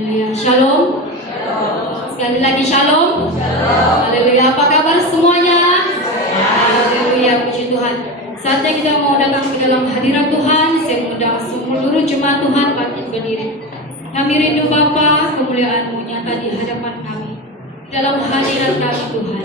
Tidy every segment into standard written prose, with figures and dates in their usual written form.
Haleluya. Shalom. Sekali lagi shalom. Haleluya. Apa kabar semuanya? Haleluya. Puji Tuhan. Saatnya kita mau datang ke dalam hadirat Tuhan. Saya mengundang seluruh jemaat Tuhan bangkit berdiri. Kami rindu Bapa, kemuliaan-Mu nyata di hadapan kami. Dalam hadirat kami Tuhan.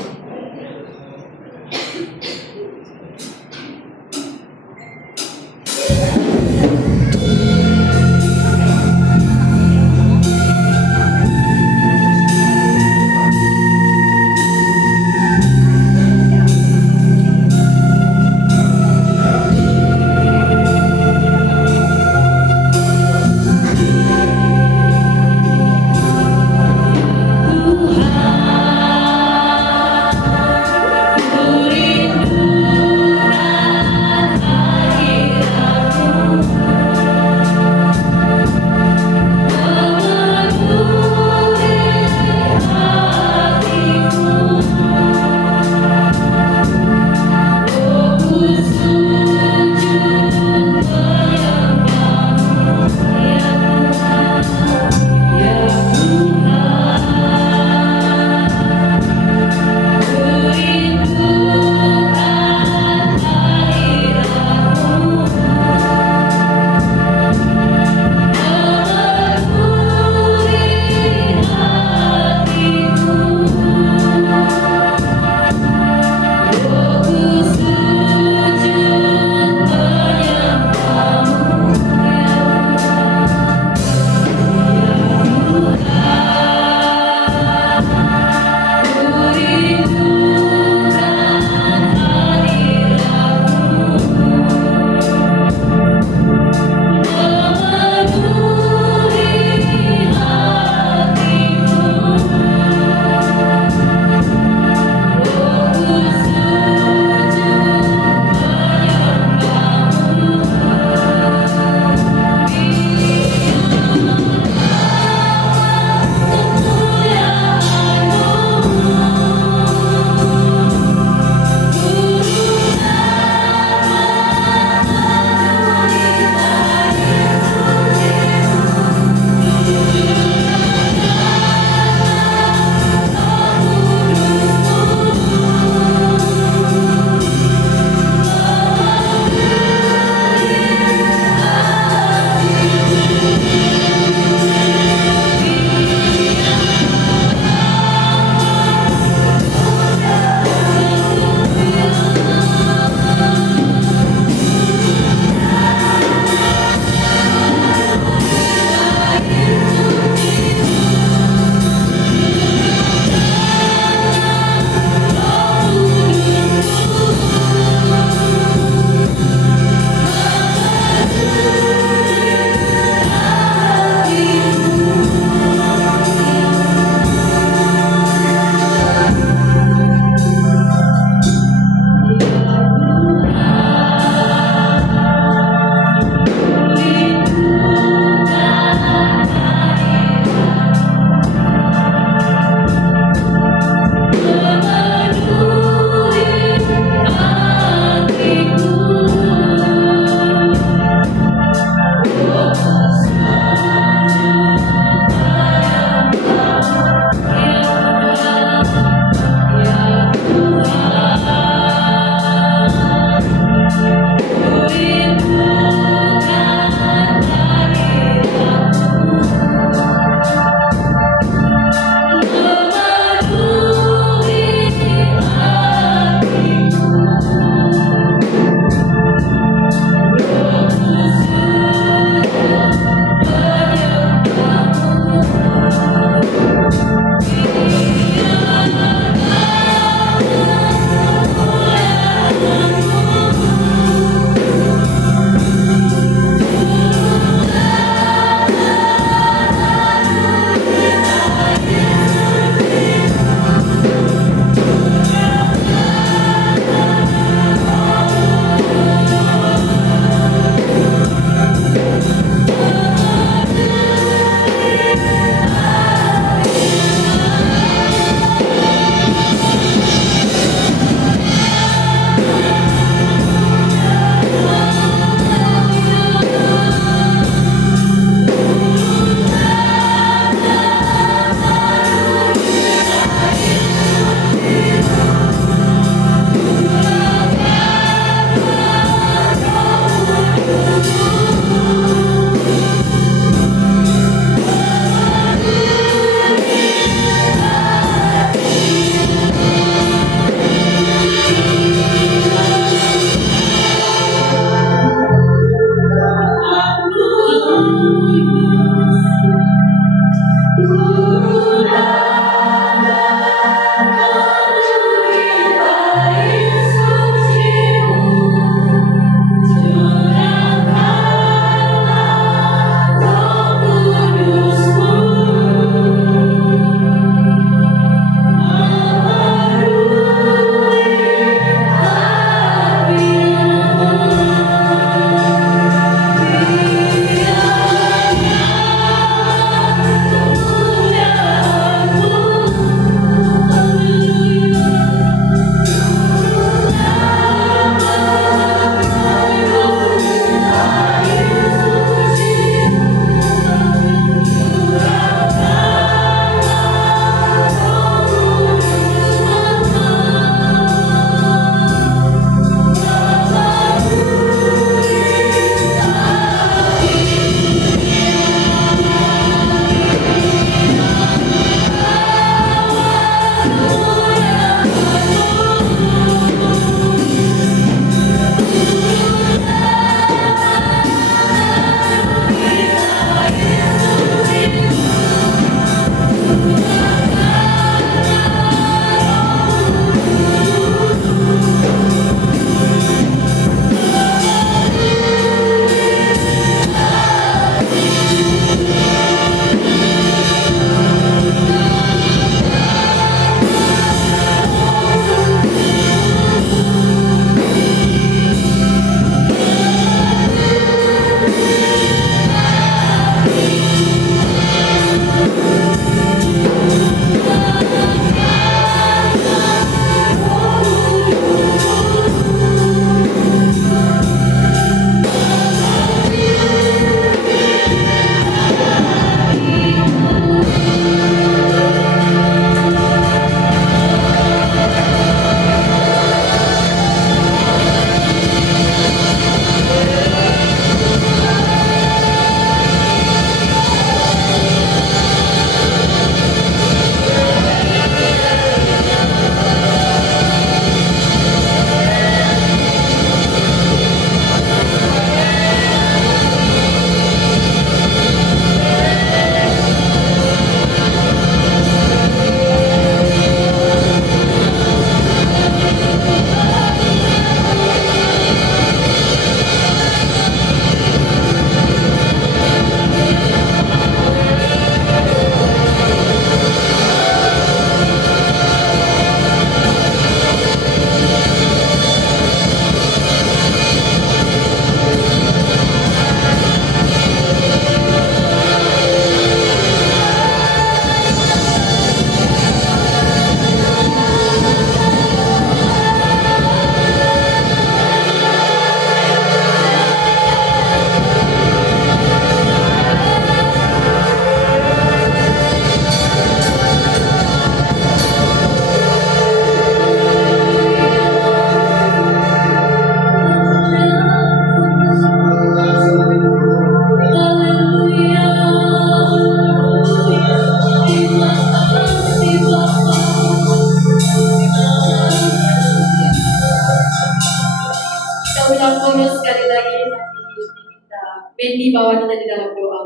ulang chorus sekali lagi nanti kita Benny bawa kita di dalam doa.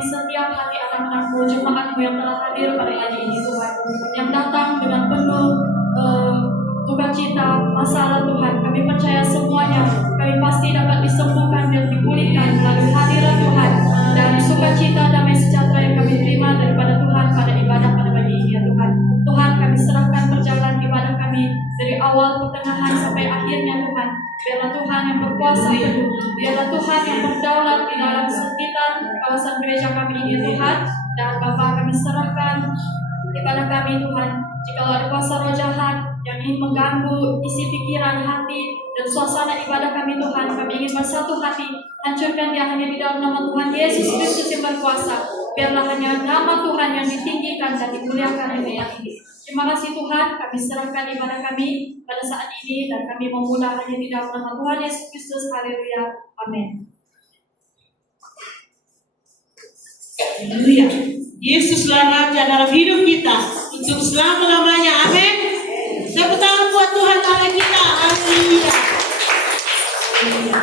Setiap hati anak-anakmu, jemaatmu yang telah hadir pada hari ini Tuhan, yang datang dengan penuh sukacita, masalah Tuhan, kami percaya semuanya, kami pasti dapat disembuhkan dan dipulihkan melalui hadirat Tuhan, dan sukacita damai sejahtera yang kami terima daripada Tuhan pada ibadah pada pagi ini ya Tuhan. Tuhan, kami serahkan perjalanan ibadah kami dari awal, pertengahan sampai akhirnya Tuhan. Biarlah Tuhan yang berkuasa penuh, biarlah Tuhan yang berdaulat di dalam sekitar kawasan gereja kami ini Tuhan. Dan Bapa, kami serahkan ibadah kami Tuhan. Jika ada kuasa roh jahat yang ingin mengganggu isi pikiran, hati, dan suasana ibadah kami Tuhan, kami ingin bersatu hati, hancurkan dia hanya di dalam nama Tuhan Yesus Kristus yang berkuasa. Biarlah hanya nama Tuhan yang ditinggikan dan dimuliakan di tempat ini. Terima kasih Tuhan, kami serahkan ibadah kami pada saat ini dan kami memulai hanya di dalam nama Tuhan Yesus Kristus. Haleluya. Amin. Haleluya. Yesuslah Raja dalam hidup kita untuk selama-lamanya. Amin. Tepuk tangan buat Tuhan Allah kita. Haleluya. Haleluya.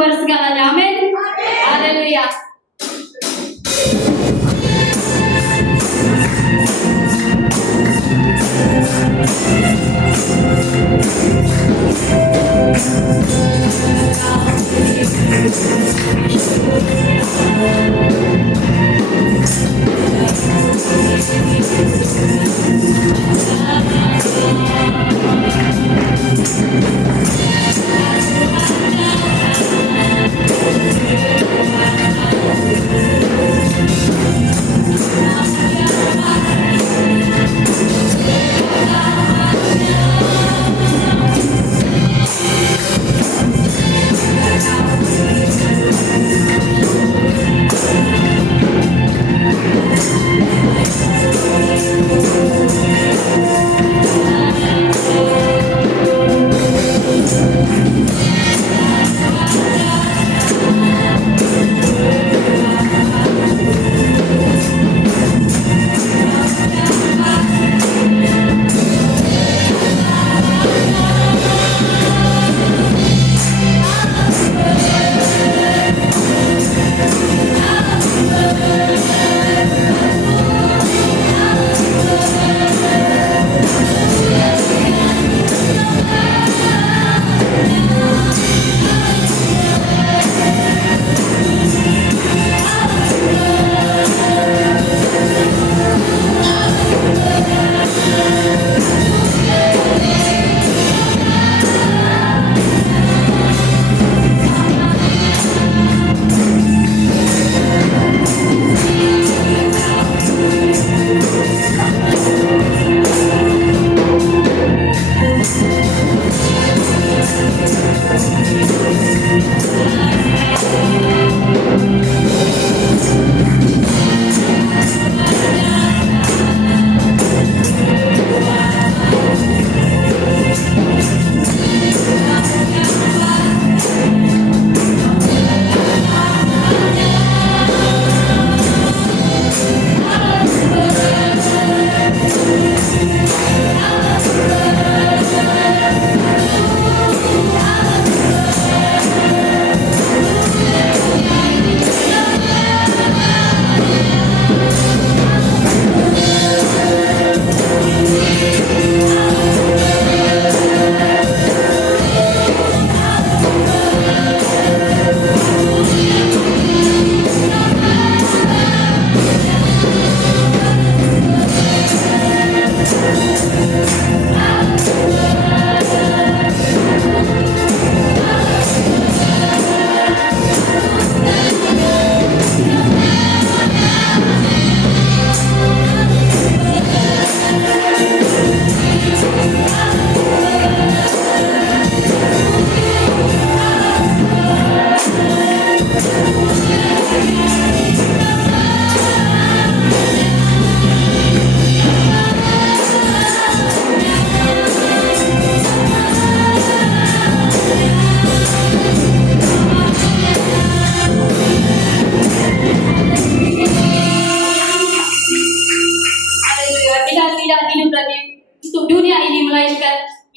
sumber segalanya. Amin. Haleluya.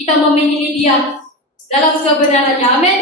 kita memiliki Dia dalam kebenarannya. Amin.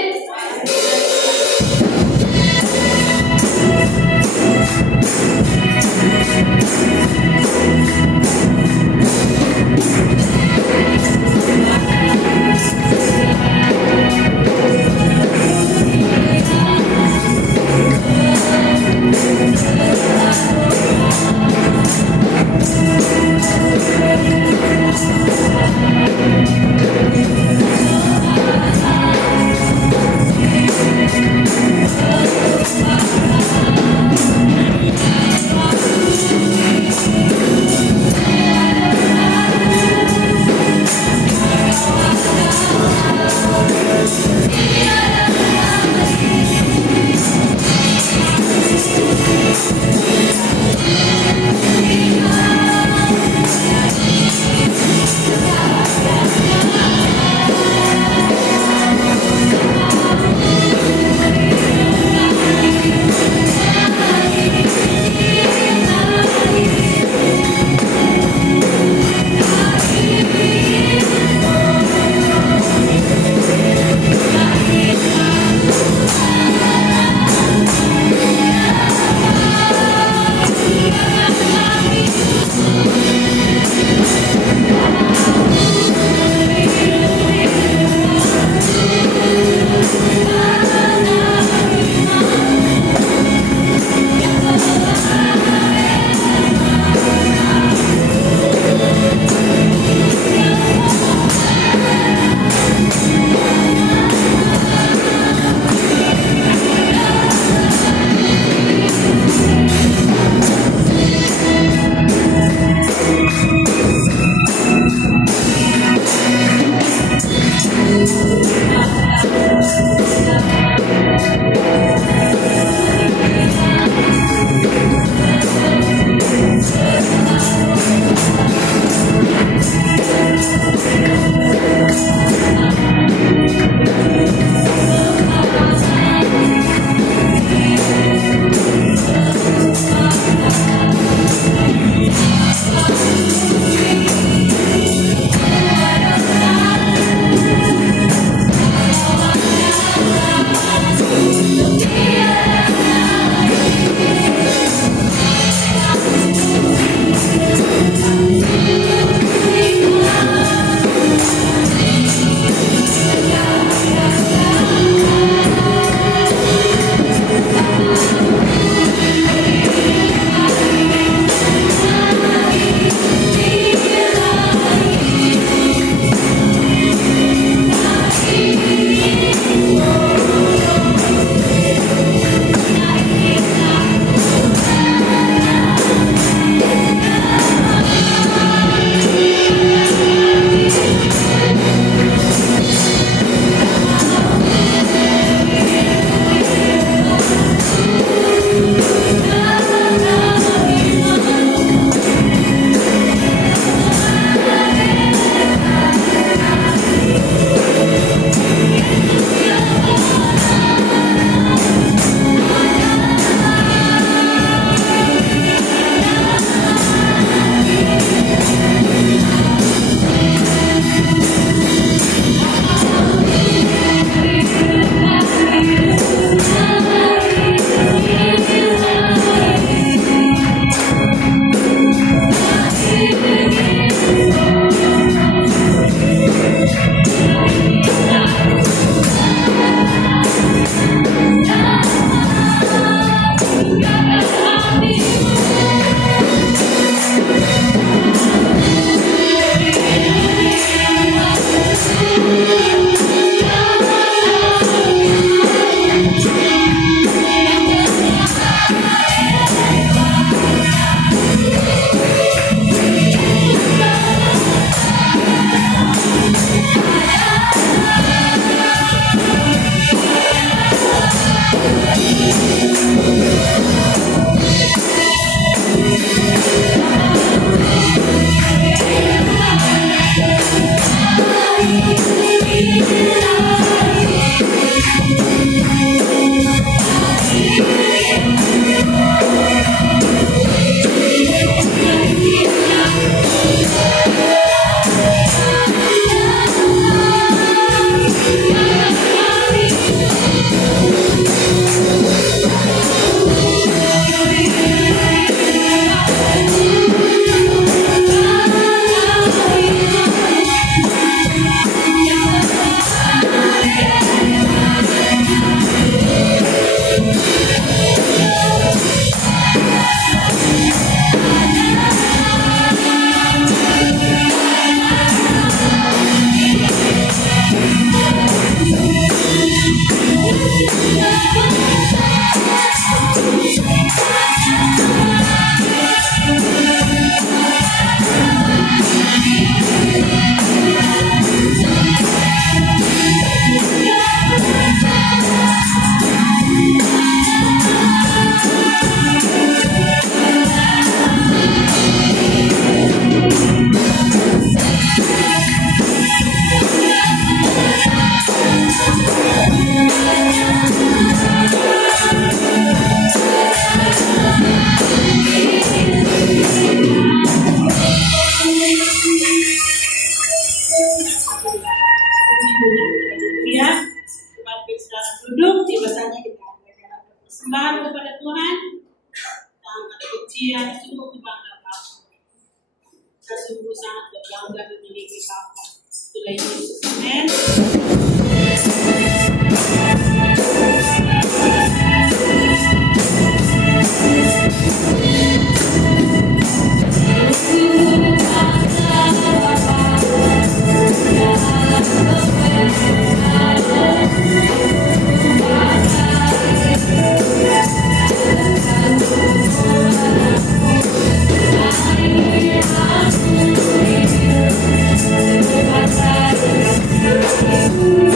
persembahan kepada Tuhan dan kebencian sungguh kebanggaan. Kita sungguh sangat berbangga memiliki Bapa. Itulah Yesus. Amin. Thank you.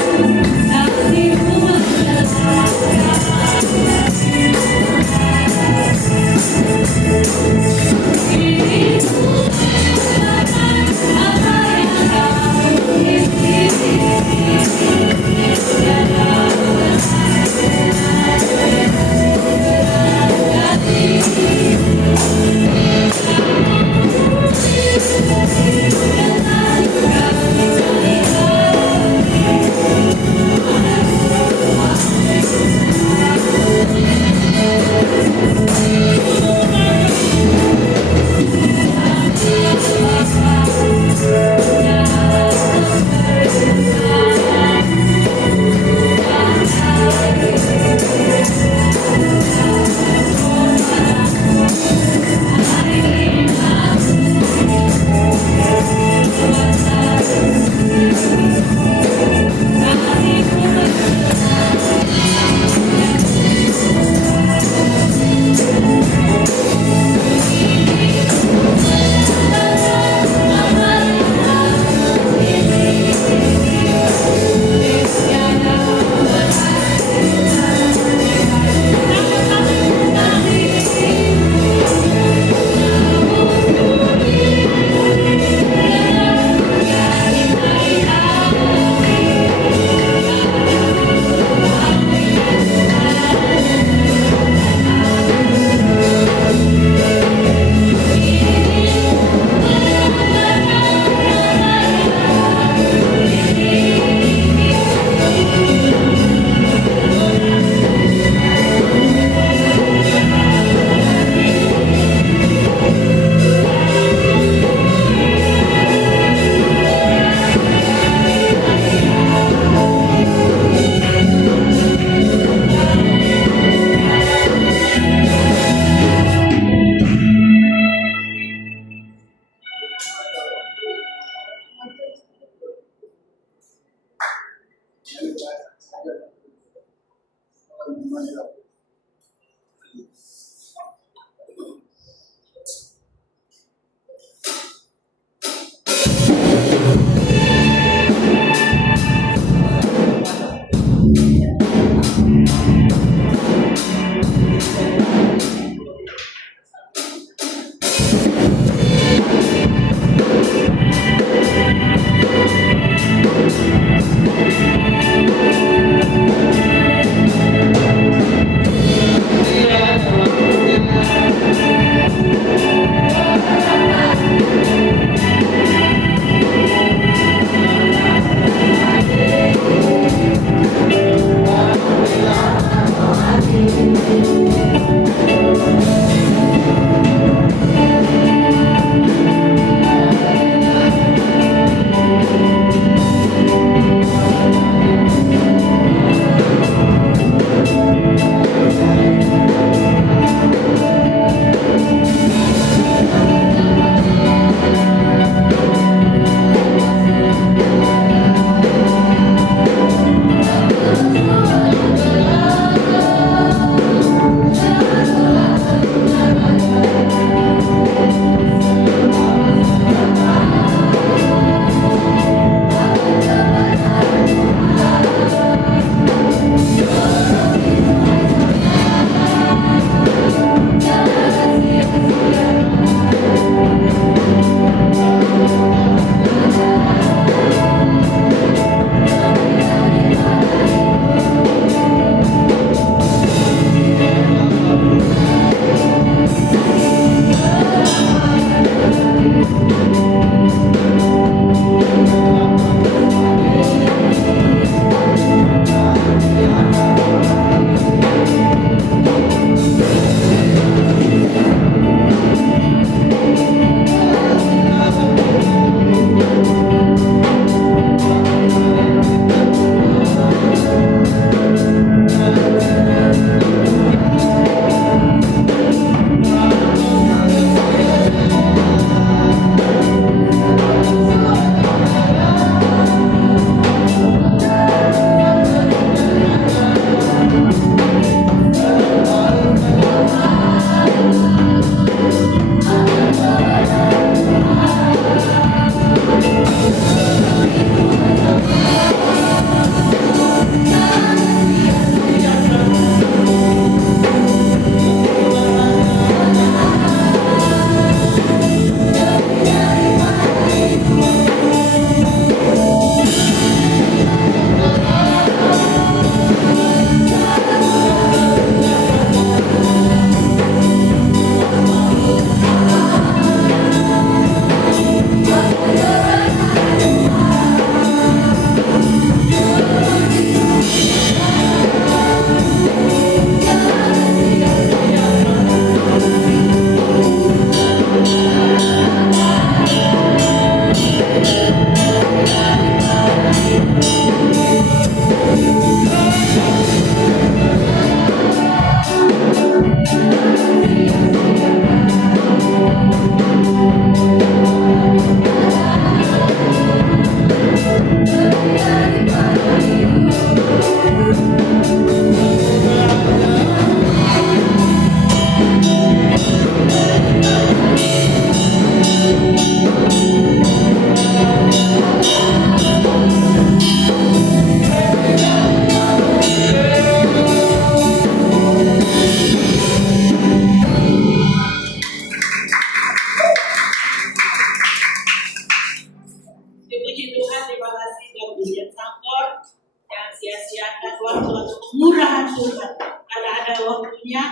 Tuhan. Karena ada waktunya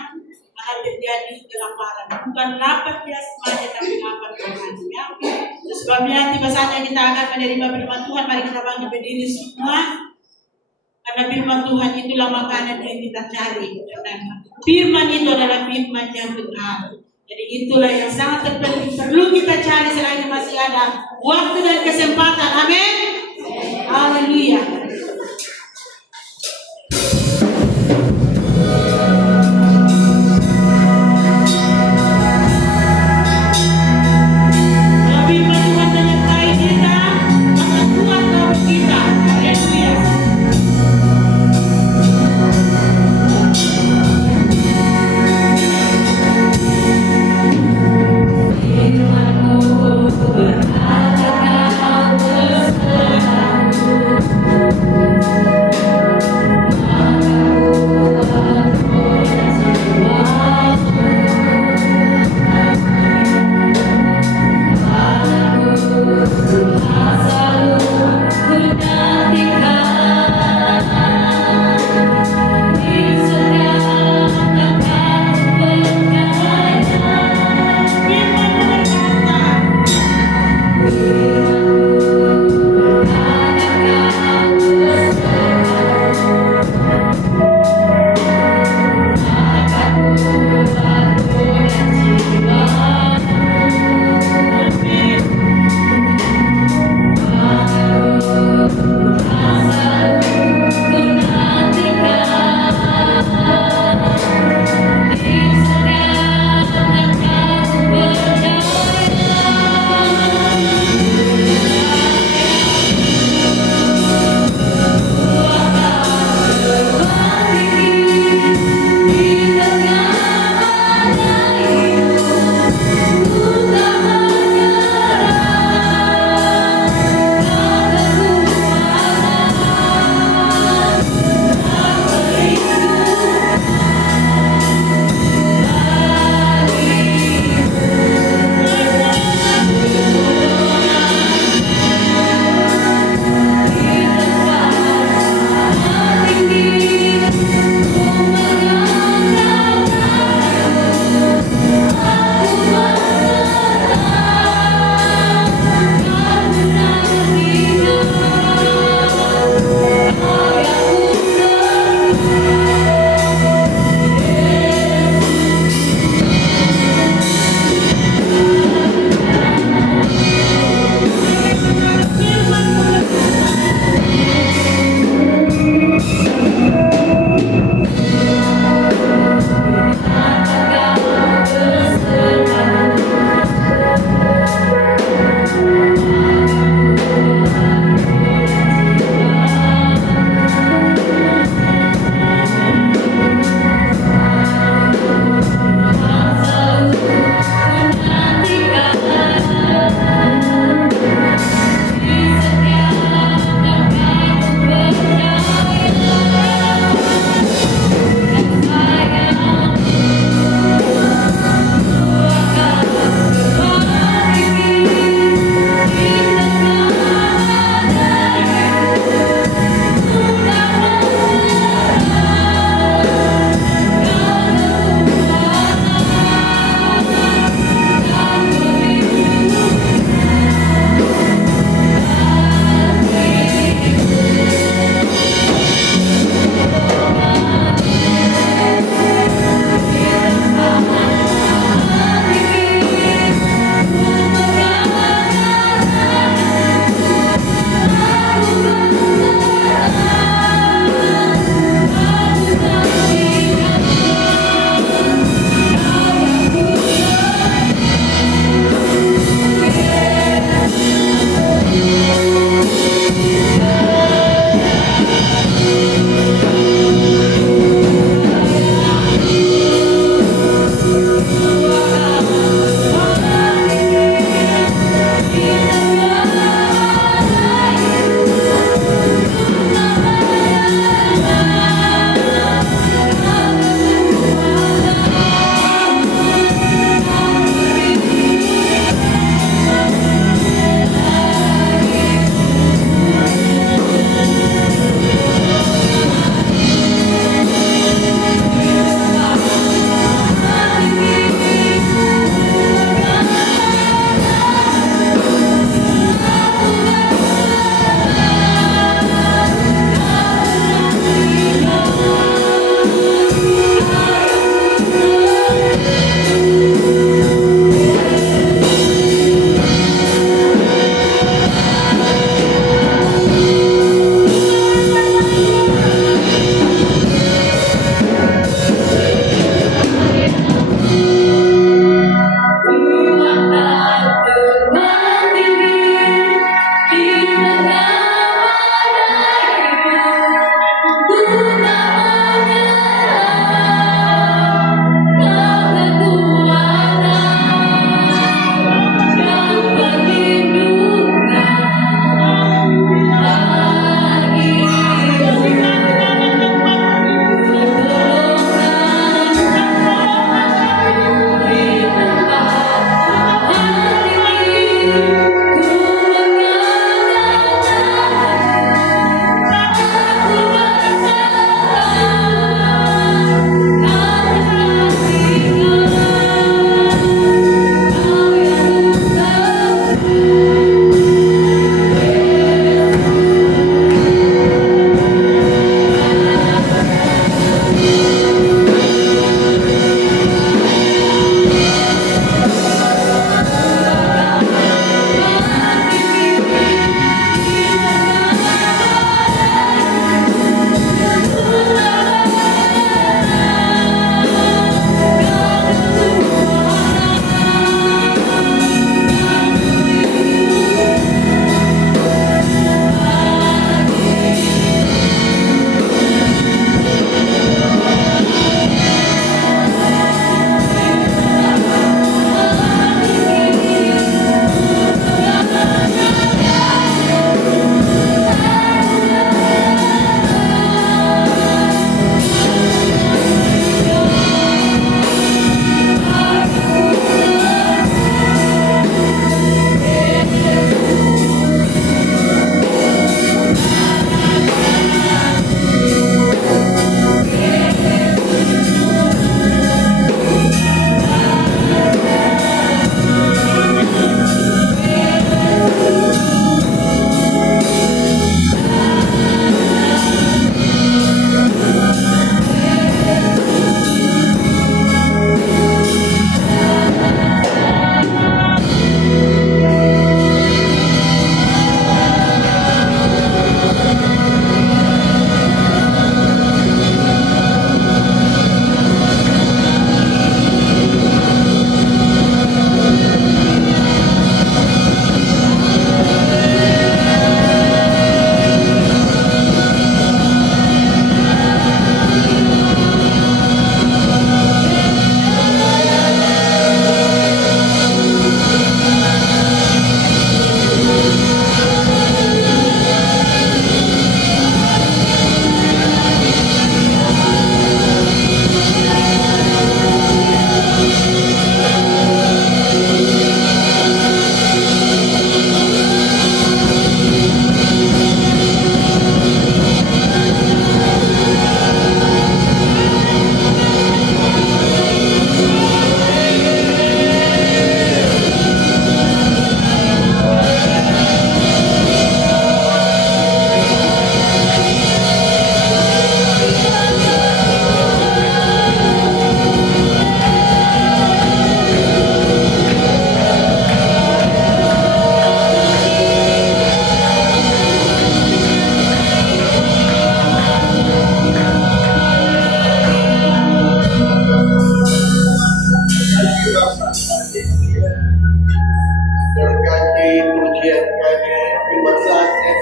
akan terjadi kelaparan. Bukan lapar biasa saja, tapi lapar Tuhan. Ya. Sebabnya tiba saatnya kita akan menerima firman Tuhan. Mari kita bangkit berdiri semua. Karena firman Tuhan itulah makanan yang kita cari. Karena firman itu adalah firman yang benar. Jadi itulah yang sangat terpenting. Perlu kita cari selagi masih ada waktu dan kesempatan. Amin. Haleluya. Firman-Mu berkata kau berselalu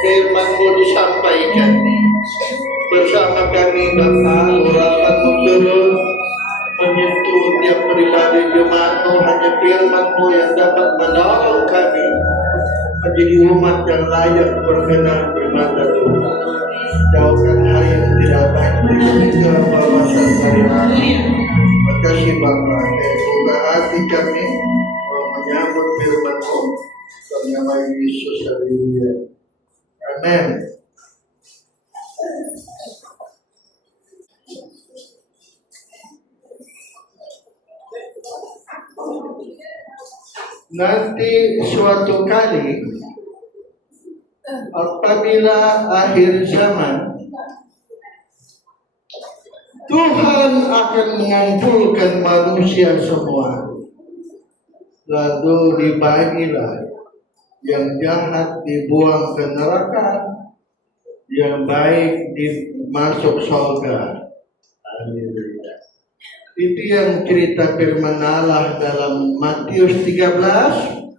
firman-Mu disampaikan. Bersama kami Bapa, urapan-Mu turun menyentuh tiap pribadi jemaat-Mu. Hanya firman-Mu yang dapat menolong kami menjadi umat yang layak berkenan di mata Tuhan. Jauhkan hal yang tidak baik dari kebawasan hari-hari. Terima kasih Bapa, dan buka hati kami menyambut firman-Mu dalam nama Yesus. Haleluya. Amin. Nanti suatu kali apabila akhir zaman, Tuhan akan mengumpulkan manusia semua. Lalu dibagilah, yang jahat dibuang ke neraka, yang baik dimasuk surga. Haleluya. Itu yang cerita firman Allah dalam Matius 13.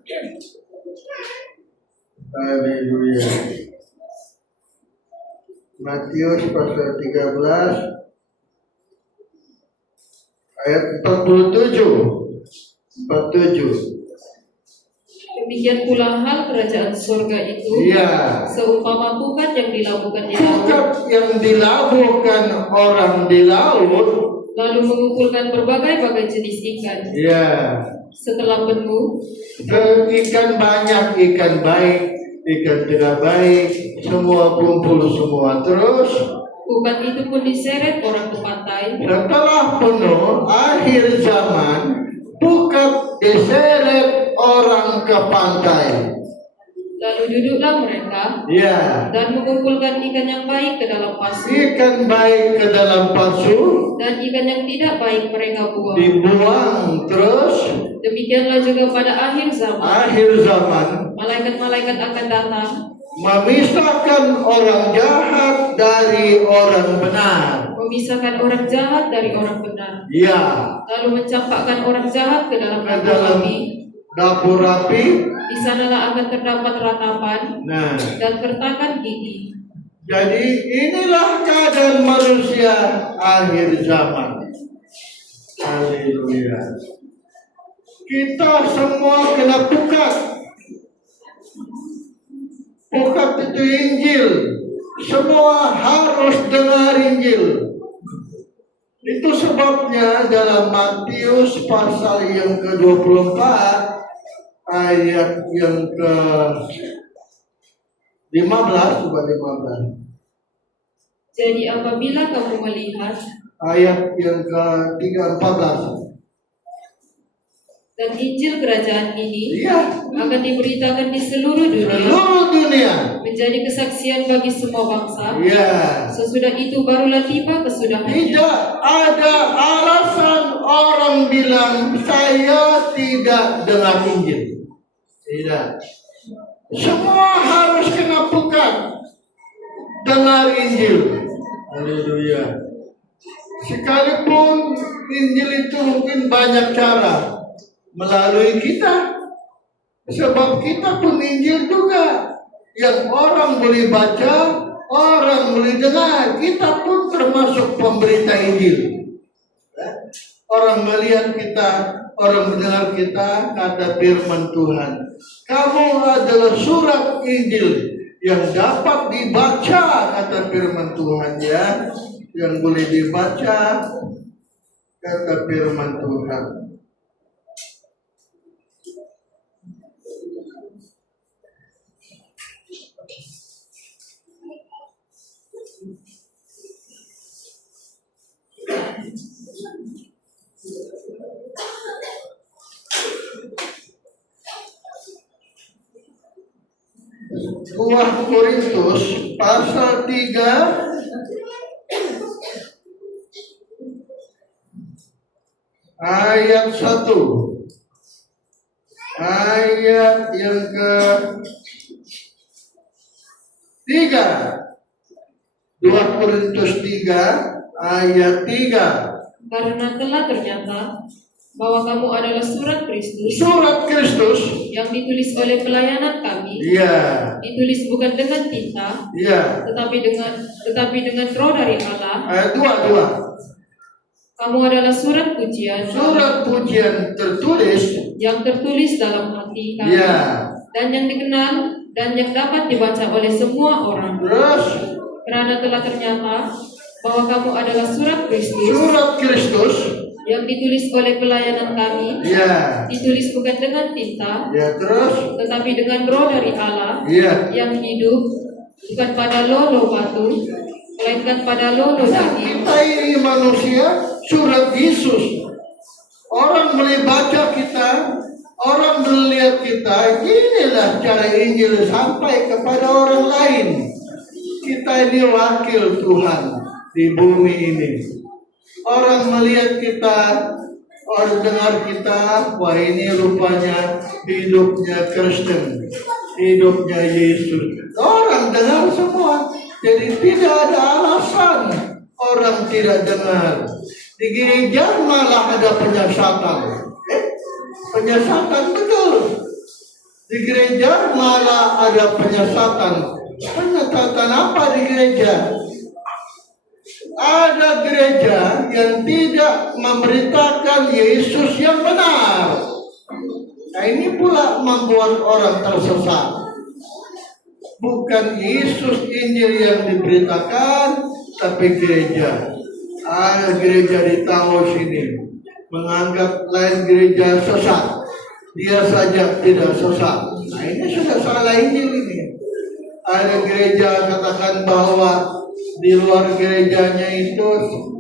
Haleluya. Matius pasal 13 ayat 47. Demikian pula hal kerajaan surga itu, Iya. seumpama pukat yang dilabuhkan di laut, Pukat yang dilabuhkan orang di laut, lalu mengumpulkan berbagai-bagai jenis ikan. ya, Setelah penuh, ikan banyak, ikan baik, ikan tidak baik, semua kumpul semua. Terus pukat itu pun diseret orang ke pantai. setelah penuh akhir zaman, pukat diseret orang ke pantai. Lalu duduklah mereka Ya, dan mengumpulkan ikan yang baik ke dalam pasu, ikan baik ke dalam pasu dan ikan yang tidak baik mereka buang. dibuang. Terus Demikianlah juga pada akhir zaman, malaikat-malaikat akan datang memisahkan orang jahat dari orang benar. memisahkan orang jahat dari orang benar, Ya, lalu mencampakkan orang jahat ke dalam ke dapur dalam api. dapur api. Di sanalah akan terdapat ratapan Nah, dan kertakan gigi. jadi inilah keadaan manusia akhir zaman. Haleluya. Kita semua kena pukat. Pukat itu Injil. Semua harus dengar Injil. Itu sebabnya dalam Matius pasal yang ke-24 ayat yang ke-15, coba 15. Jadi apabila kamu melihat Ayat yang ke-14. dan Injil kerajaan ini Iya, akan diberitakan di seluruh seluruh dunia. menjadi kesaksian bagi semua bangsa. Iya. Sesudah itu barulah tiba kesudahan. Tidak ada alasan orang bilang saya tidak dengar Injil. Tidak. Semua harus kena pukat dengar Injil. Haleluya. Sekalipun Injil itu mungkin banyak cara melalui kita. Sebab kita pun Injil juga. Yang orang boleh baca, orang boleh dengar. Kita pun termasuk pemberita Injil. Orang melihat kita, orang mendengar kita, kata firman Tuhan. Kamu adalah surat Injil yang dapat dibaca, kata firman Tuhan ya. Yang boleh dibaca, kata firman Tuhan. Dua Korintus pasal 3 ayat 1. Ayat yang ke-3. 2 Korintus 3 ayat 3. Karena telah ternyata bahwa kamu adalah surat Kristus Surat Kristus yang ditulis oleh pelayanan kami Iya. ditulis bukan dengan tinta, Iya. tetapi dengan roh dari Allah. Ayat 2. Kamu adalah surat pujian Surat pujian tertulis. yang tertulis dalam hati kami, Iya. dan yang dikenal dan yang dapat dibaca oleh semua orang. Terus Karena telah ternyata bahwa kamu adalah surat Kristus surat Kristus. yang ditulis oleh pelayanan kami, Iya. ditulis bukan dengan tinta, Ya, terus. tetapi dengan roh dari Allah Iya. yang hidup, bukan pada lolo batu, melainkan pada lolo daging. Kita ini manusia, surat Yesus. Orang boleh baca kita, orang melihat kita. Inilah cara Injil sampai kepada orang lain. Kita ini wakil Tuhan di bumi ini. Orang melihat kita, orang dengar kita, wah ini rupanya hidupnya Kristen, hidupnya Yesus. Orang dengar semua. Jadi tidak ada alasan orang tidak dengar. Di gereja malah ada penyesatan. Penyesatan betul. Di gereja malah ada penyesatan. Penyesatan apa di gereja? Ada gereja yang tidak memberitakan Yesus yang benar. Nah, ini pula membuat orang tersesat. Bukan Yesus Injil yang diberitakan, tapi gereja. Gereja di Taos ini menganggap lain gereja sesat. Dia saja tidak sesat. Nah, ini sudah salah Injil ini. Ada gereja katakan bahwa di luar gerejanya itu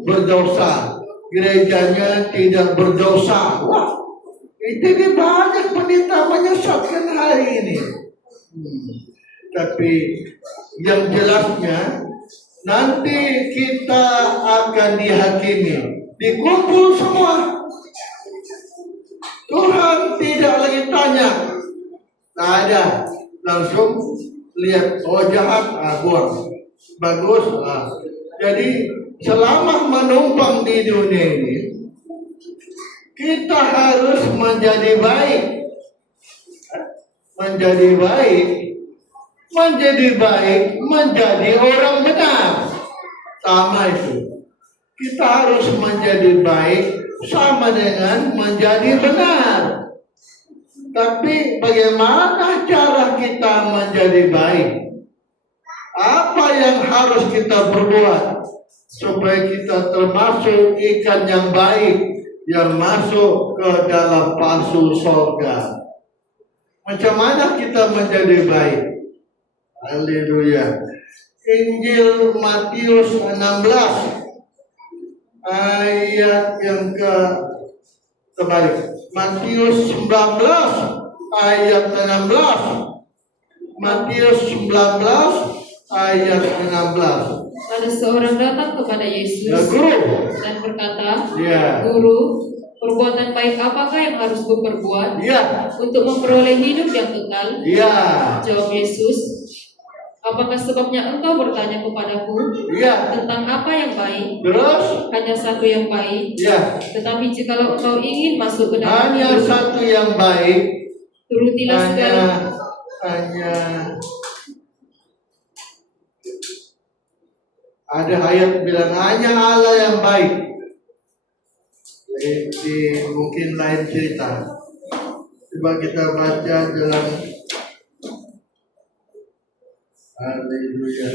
berdosa, gerejanya tidak berdosa. Wah, itu banyak pendeta menyesatkan hari ini. Tapi yang jelasnya nanti kita akan dihakimi, dikumpul semua. Tuhan tidak lagi tanya, tak ada, langsung lihat, oh jahat, buang. Bagus. Jadi selama menumpang di dunia ini, kita harus menjadi baik. Menjadi baik, menjadi orang benar. Sama itu. Kita harus menjadi baik sama dengan menjadi benar. Tapi bagaimana cara kita menjadi baik? Apa yang harus kita perbuat supaya kita termasuk ikan yang baik yang masuk ke dalam pasu sorga? Macam mana kita menjadi baik? Haleluya. Injil Matius 16 ayat yang terbalik. Matius 19 ayat 16. Matius 19 ayat 16. Ada seorang datang kepada Yesus Ya, Guru. dan berkata, Ya. Guru, perbuatan baik apakah yang harus kuperbuat Ya. untuk memperoleh hidup yang kekal? Ya. Jawab Yesus, apakah sebabnya engkau bertanya kepadaku Ya. tentang apa yang baik? Terus. Hanya satu yang baik. Ya. Tetapi jikalau engkau ingin masuk ke dalam Hanya hidup, satu yang baik. turutilah segala. Hanya ada ayat bilang hanya Allah yang baik. Jadi mungkin lain cerita. Coba kita baca dalam Haleluya.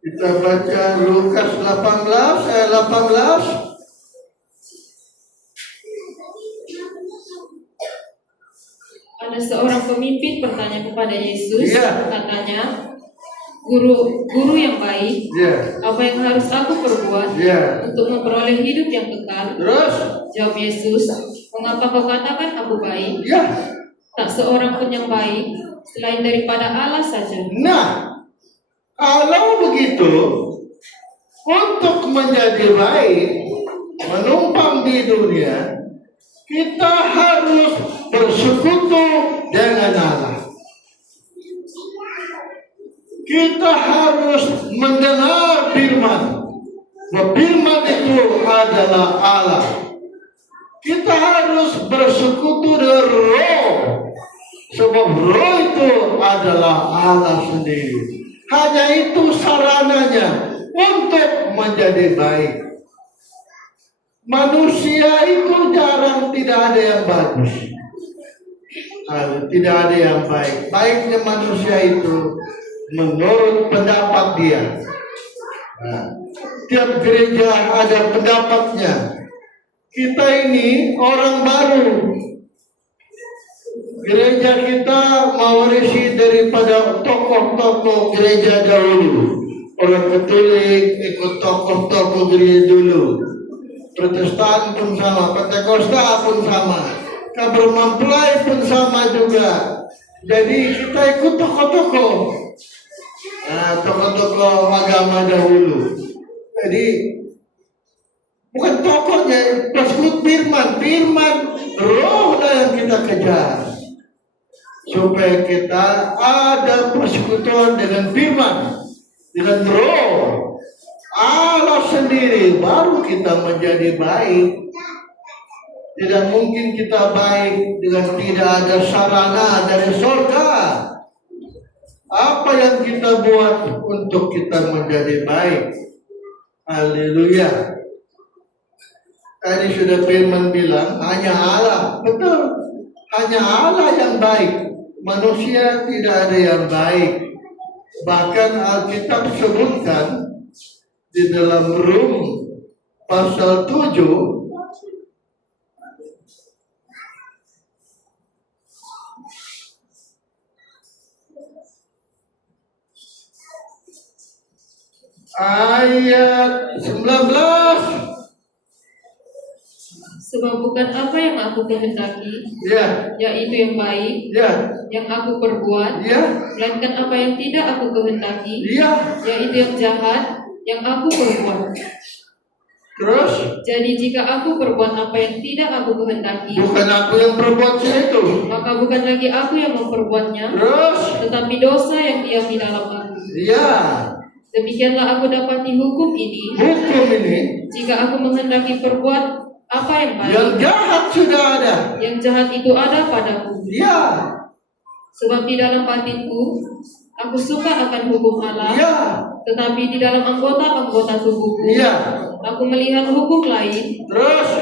Kita baca Lukas 18 ayat 18. Ada seorang pemimpin bertanya kepada Yesus, Ya. katanya, Guru yang baik, Ya. apa yang harus aku perbuat Ya. untuk memperoleh hidup yang kekal? Terus. Jawab Yesus, mengapa kau katakan aku baik? Ya. Tak seorang pun yang baik selain daripada Allah saja. Nah, kalau begitu, untuk menjadi baik, menumpang di dunia, kita harus bersekutu dengan Allah. Kita harus mendengar firman. Firman itu adalah Allah. Kita harus bersekutu dengan roh. Sebab roh itu adalah Allah sendiri. Hanya itu sarananya untuk menjadi baik. Manusia itu jarang tidak ada yang bagus. Tidak ada yang baik. Baiknya manusia itu menurut pendapat dia. Nah, tiap gereja ada pendapatnya. Kita ini orang baru. Gereja kita mewarisi daripada tokoh-tokoh gereja dahulu. Orang Katolik ikut tokoh-tokoh gereja dulu. Protestan pun sama, Pentakosta pun sama, Kabar Mempelai pun sama juga. Jadi kita ikut tokoh-tokoh, tokoh-tokoh agama dahulu. Jadi bukan tokohnya, persekutuan firman roh yang kita kejar. Supaya kita ada persekutuan dengan firman, dengan roh Allah sendiri, baru kita menjadi baik. Tidak mungkin kita baik dengan tidak ada sarana dari surga. Apa yang kita buat untuk kita menjadi baik? Haleluya. Tadi sudah firman bilang hanya Allah. Betul, hanya Allah yang baik. Manusia tidak ada yang baik. Bahkan Alkitab sebutkan di dalam Rum pasal 7 ayat 19. Sebab bukan apa yang aku kehendaki, yaitu yang baik, yang aku perbuat, melainkan apa yang tidak aku kehendaki, yaitu yang jahat, yang aku perbuat. Terus? Jadi jika aku perbuat apa yang tidak aku kehendaki, bukan aku yang perbuat itu, maka bukan lagi aku yang memperbuatnya, terus? tetapi dosa yang diam di dalam aku. Demikianlah aku dapati hukum ini. Hukum ini, jika aku menghendaki perbuat apa yang baik, yang jahat sudah ada. Yang jahat itu ada padaku. Sebab di dalam batinku aku suka akan hukum Allah. Tetapi di dalam anggota-anggota tubuhku aku melihat hukum lain,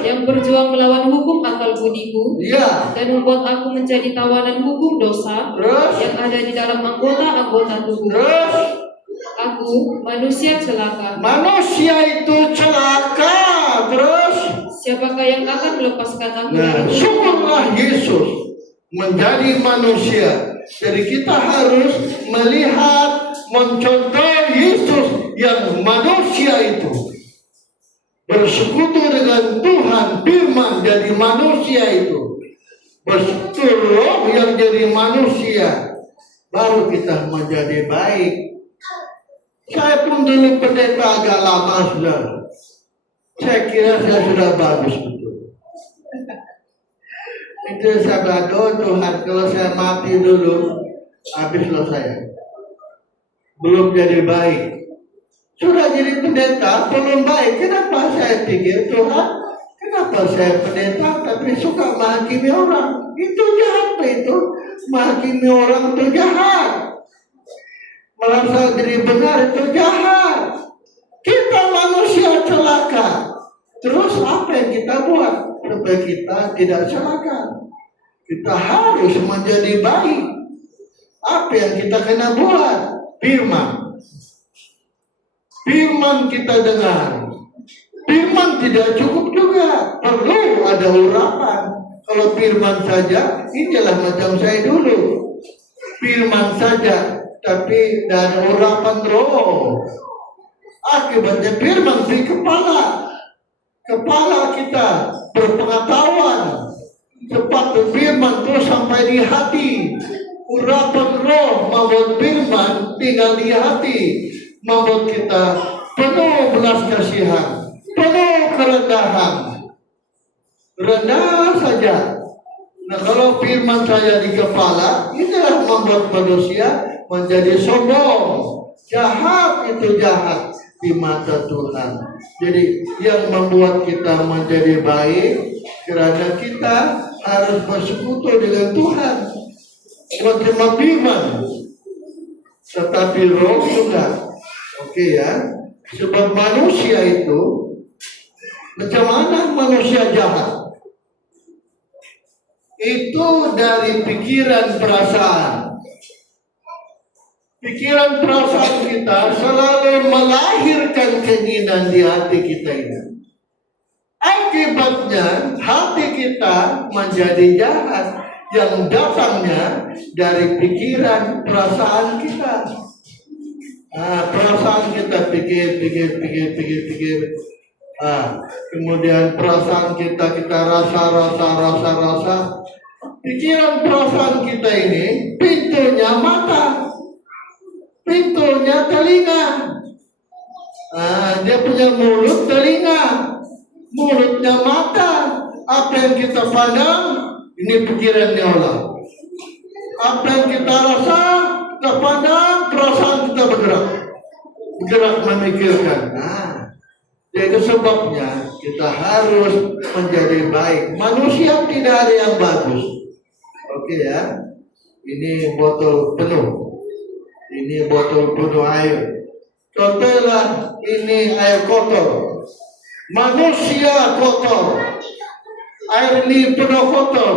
yang berjuang melawan hukum akal budiku, dan membuat aku menjadi tawanan hukum dosa yang ada di dalam anggota-anggota tubuhku. Aku manusia celaka. Manusia itu celaka. Terus? Siapakah yang akan melepaskan aku dari hukum? Syukurlah Yesus menjadi manusia. Jadi kita harus melihat, mencontoh Yesus yang manusia itu. Bersekutu dengan Tuhan, firman jadi manusia itu. Bersekutu roh yang jadi manusia. Baru kita menjadi baik. Saya pun dulu pendeta agak lama sudah. Saya kira saya sudah bagus betul. Itu saya berdoa, Tuhan kalau saya mati dulu, habislah saya. Belum jadi baik. Sudah jadi pendeta, belum baik. Kenapa saya pikir, Tuhan, kenapa saya pendeta tapi suka menghakimi orang? Itu jahat itu. Menghakimi orang itu jahat. Merasa diri benar itu jahat. Kita manusia celaka. Terus apa yang kita buat supaya kita tidak celaka? Kita harus menjadi baik. Apa yang kita kena buat? Firman. Firman kita dengar. Firman tidak cukup juga. Perlu ada urapan. Kalau firman saja, inilah macam saya dulu. Firman saja. Tapi tidak ada urapan roh. Akibatnya firman di kepala kita berpengetahuan. Sepatu firman terus sampai di hati. Urapan roh membuat firman tinggal di hati, membuat kita penuh belas kasihan, penuh kerendahan. Rendah saja. Nah kalau firman saya di kepala, inilah membuat manusia menjadi sombong. Jahat itu jahat di mata Tuhan. Jadi yang membuat kita menjadi baik, Karena kita harus bersekutu dengan Tuhan. Bukan cuma firman, tetapi roh juga. Oke ya. Sebab manusia itu, macam mana manusia jahat? Itu dari pikiran perasaan. Pikiran perasaan kita selalu melahirkan keinginan di hati kita ini. Akibatnya hati kita menjadi jahat yang datangnya dari pikiran perasaan kita. Perasaan kita pikir. Kemudian perasaan kita rasa. Pikiran perasaan kita ini pintunya mata, pintunya telinga. Dia punya mulut, telinga, mulutnya mata. Apa yang kita pandang, ini pikirannya Allah. Apa yang kita rasa, kita pandang, perasaan kita bergerak memikirkan. Itu sebabnya kita harus menjadi baik. Manusia tidak ada yang bagus. Oke ya, ini botol penuh. Ini botol penuh air. Contohlah ini air kotor. Manusia kotor. Air ini penuh kotor.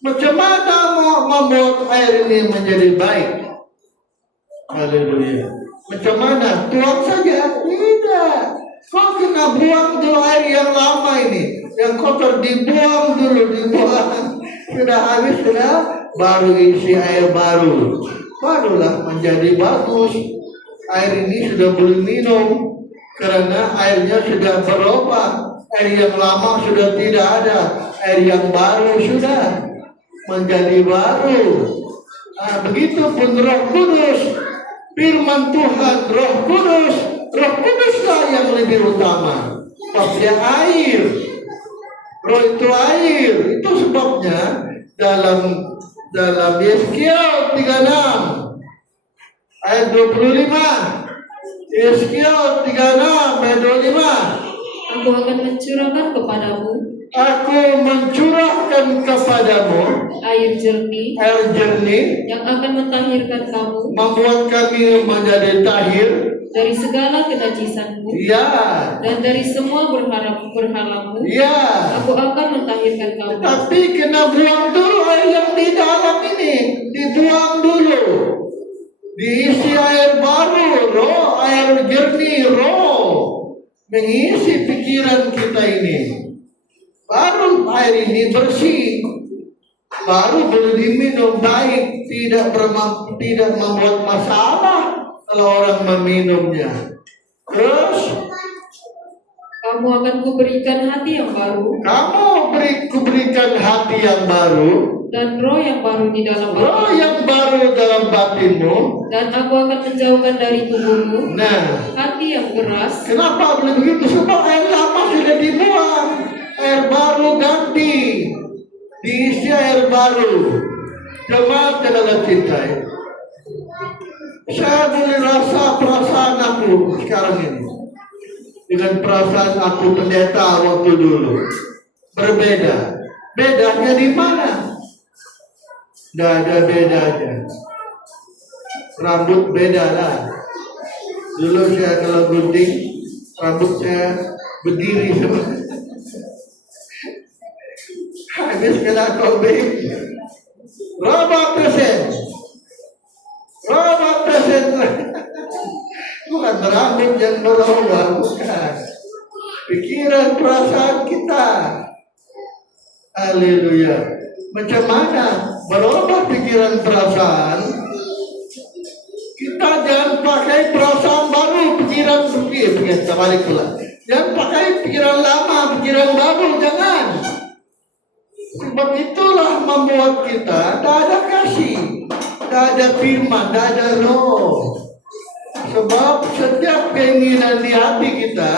Macam mana mau membuat air ini menjadi baik? Haleluya. Macam mana? Tuang saja? Tidak. Kau kena buang dulu air yang lama ini. Yang kotor dibuang dulu, dibuang. Sudah habis, sudah baru isi air baru. Barulah menjadi bagus. Air ini sudah boleh minum. Karena airnya sudah berubah. Air yang lama sudah tidak ada. Air yang baru sudah menjadi baru. Begitupun Roh Kudus. Firman Tuhan, Roh Kudus. Roh Kuduslah yang lebih utama. Sebabnya air. Roh itu air. Itu sebabnya dalam Yeskiel 36 ayat 25. Yeskiel 36 ayat 25. Aku akan mencurahkan kepadamu air jernih yang akan mentahirkan kamu, membuat kami menjadi tahir dari segala kenajisanmu, dan dari semua berhalamu. Aku akan mentahirkan kamu. Tapi kena buang dulu air yang di dalam ini, dibuang dulu, diisi air baru, roh, air jernih, roh mengisi pikiran kita ini. Baru air ini bersih, baru boleh diminum baik, tidak membuat masalah kalau orang meminumnya. Terus kamu akan kuberikan hati yang baru, kuberikan hati yang baru, dan roh yang baru di dalam roh yang baru dalam batinmu, dan aku akan menjauhkan dari tubuhmu hati yang keras. Kenapa boleh begitu? Sebab air lama sudah dibuang, air baru ganti, diisi air baru. Jemaat yang Allah cintai, saya boleh rasa perasaan aku sekarang ini dengan perasaan aku pendeta waktu dulu berbeda. Bedanya di mana? Tidak ada bedanya. Rambut beda lah. Dulu saya kalau gunting, rambut saya berdiri semua. Habis kena COVID. Berapa persen? Bukan rambut yang berubah, bukan. Pikiran perasaan kita. Haleluya. Macam mana berubah pikiran perasaan? Kita jangan pakai perasaan baru, pikiran terbalik pula. Jangan pakai pikiran lama, pikiran baru, jangan. Sebab itulah membuat kita tidak ada kasih, tidak ada firman, tidak ada roh. Sebab setiap keinginan di hati kita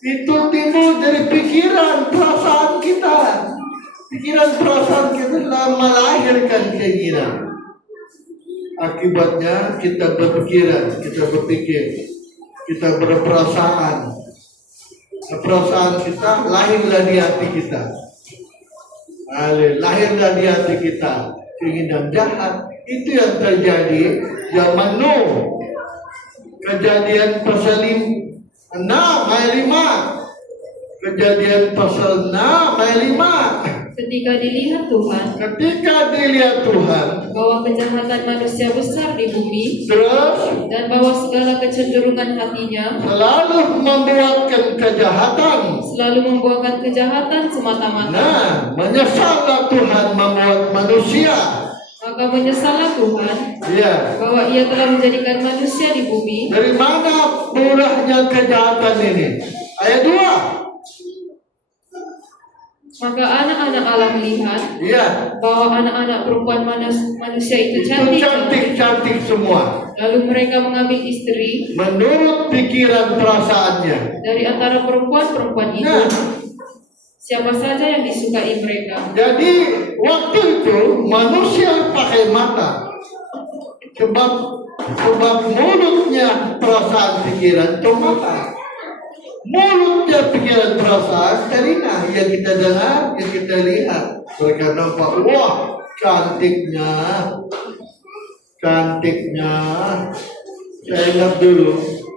itu timbul dari pikiran perasaan kita. Pikiran perasaan kita telah melahirkan keinginan. Akibatnya kita berpikiran, kita berpikir, kita berperasaan. Perasaan kita lahirlah di hati kita. Lahirlah di hati kita keinginan jahat. Itu yang terjadi zaman Nuh. Kejadian pasal 6 ayat 5. Kejadian pasal 6 ayat 5. Ketika dilihat Tuhan bahwa kejahatan manusia besar di bumi, terus dan bahwa segala kecenderungan hatinya selalu membuatkan kejahatan semata-mata. Nah, menyesallah Tuhan membuat manusia. maka menyesallah Tuhan Ya. bahwa Ia telah menjadikan manusia di bumi. Dari mana murahnya kejahatan ini? Ayat 2. Maka anak-anak Allah melihat Ya. bahwa anak-anak perempuan manusia itu Itu cantik, cantik-cantik semua. lalu mereka mengambil istri Menurut pikiran perasaannya. dari antara perempuan-perempuan itu, Nah. siapa saja yang disukai mereka. Jadi waktu itu manusia pakai mata. Sebab mulutnya perasaan pikiran itu mata. Mulutnya pikiran perasaan telinga yang kita dengar, yang kita lihat. Mereka nampak, wah cantiknya. Saya ingat dulu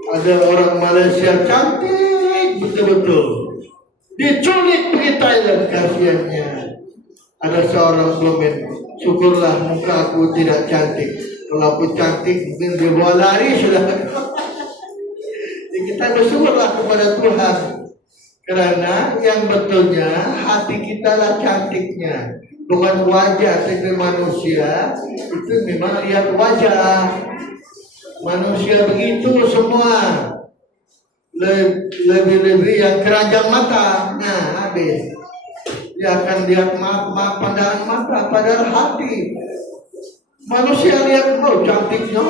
ada orang Malaysia cantik betul-betul. Diculik pergi Thailand, kasihannya. Ada seorang komen, syukurlah muka aku tidak cantik. Kalau aku cantik mungkin dia bawa lari sudah. Jadi kita bersyukurlah kepada Tuhan. Karena yang betulnya hati kita lah cantiknya. Bukan wajah. Tapi manusia itu memang lihat wajah. Manusia begitu semua. Lebih-lebih yang keranjang mata. Nah, habis. Dia akan lihat pandangan mata, padahal hati. Manusia lihat, oh cantiknya.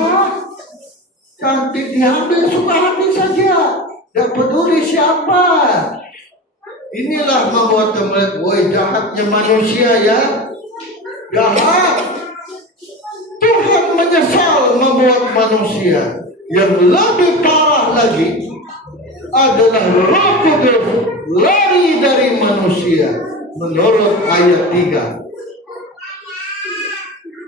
Cantik diambil suka hati saja. Tidak peduli siapa. Inilah membuat teman, woi jahatnya manusia ya. Jahat. Tuhan menyesal membuat manusia. Yang lebih parah lagi adalah Roh Kudus lari dari manusia menurut ayat 3.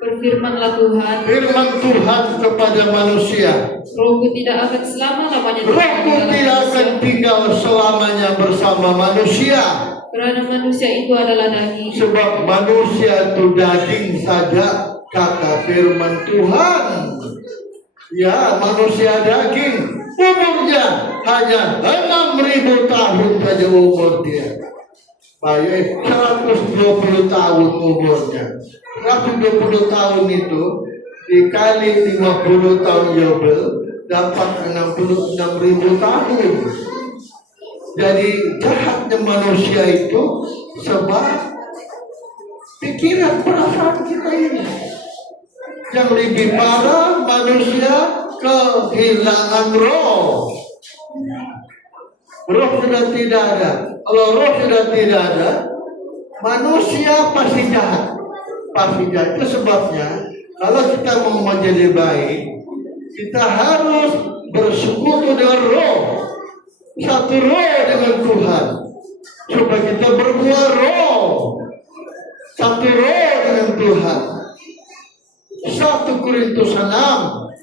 Berfirmanlah Tuhan, Firman Tuhan kepada manusia, Rohku tidak akan selama-lamanya Rohku tidak akan tinggal selamanya bersama manusia. karena manusia itu adalah daging. Sebab manusia itu daging saja, kata firman Tuhan. Ya, manusia daging. Umurnya hanya 6.000 tahun saja umur dia. Baik, 120 tahun umurnya. 120 tahun itu dikali 50 tahun Yobel dapat 66.000 tahun. Jadi jahatnya manusia itu sebab pikiran perasaan kita ini. Yang lebih parah, manusia kehilangan roh. Roh sudah tidak ada. Kalau roh sudah tidak ada, manusia pasti jahat. Pasti jahat. Itu sebabnya kalau kita mau menjadi baik, kita harus bersekutu dengan roh. Satu roh dengan Tuhan. Supaya kita berbuah roh. Satu roh dengan Tuhan. 1 Korintus 6, 18,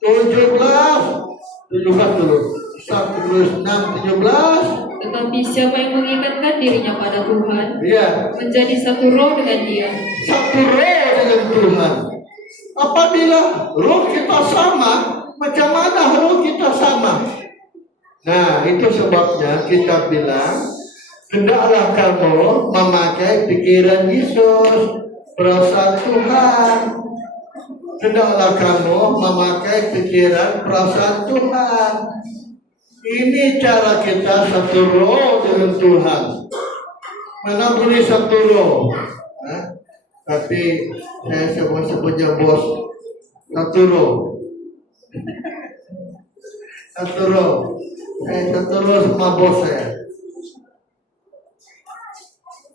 17 dulu. 1 Korintus 6, 17. Tetapi siapa yang mengikatkan dirinya pada Tuhan, Ya, menjadi satu roh dengan Dia. satu roh dengan Tuhan. Apabila roh kita sama, macam mana roh kita sama? Nah, itu sebabnya kita bilang, hendaklah kamu memakai pikiran Yesus, perasaan Tuhan. Hendaklah kamu memakai pikiran perasaan Tuhan. Ini cara kita satu roh dengan Tuhan. Mana boleh satu roh? Tapi saya sebutnya bos. Satu roh. Satu roh. Saya satu roh sama bos saya.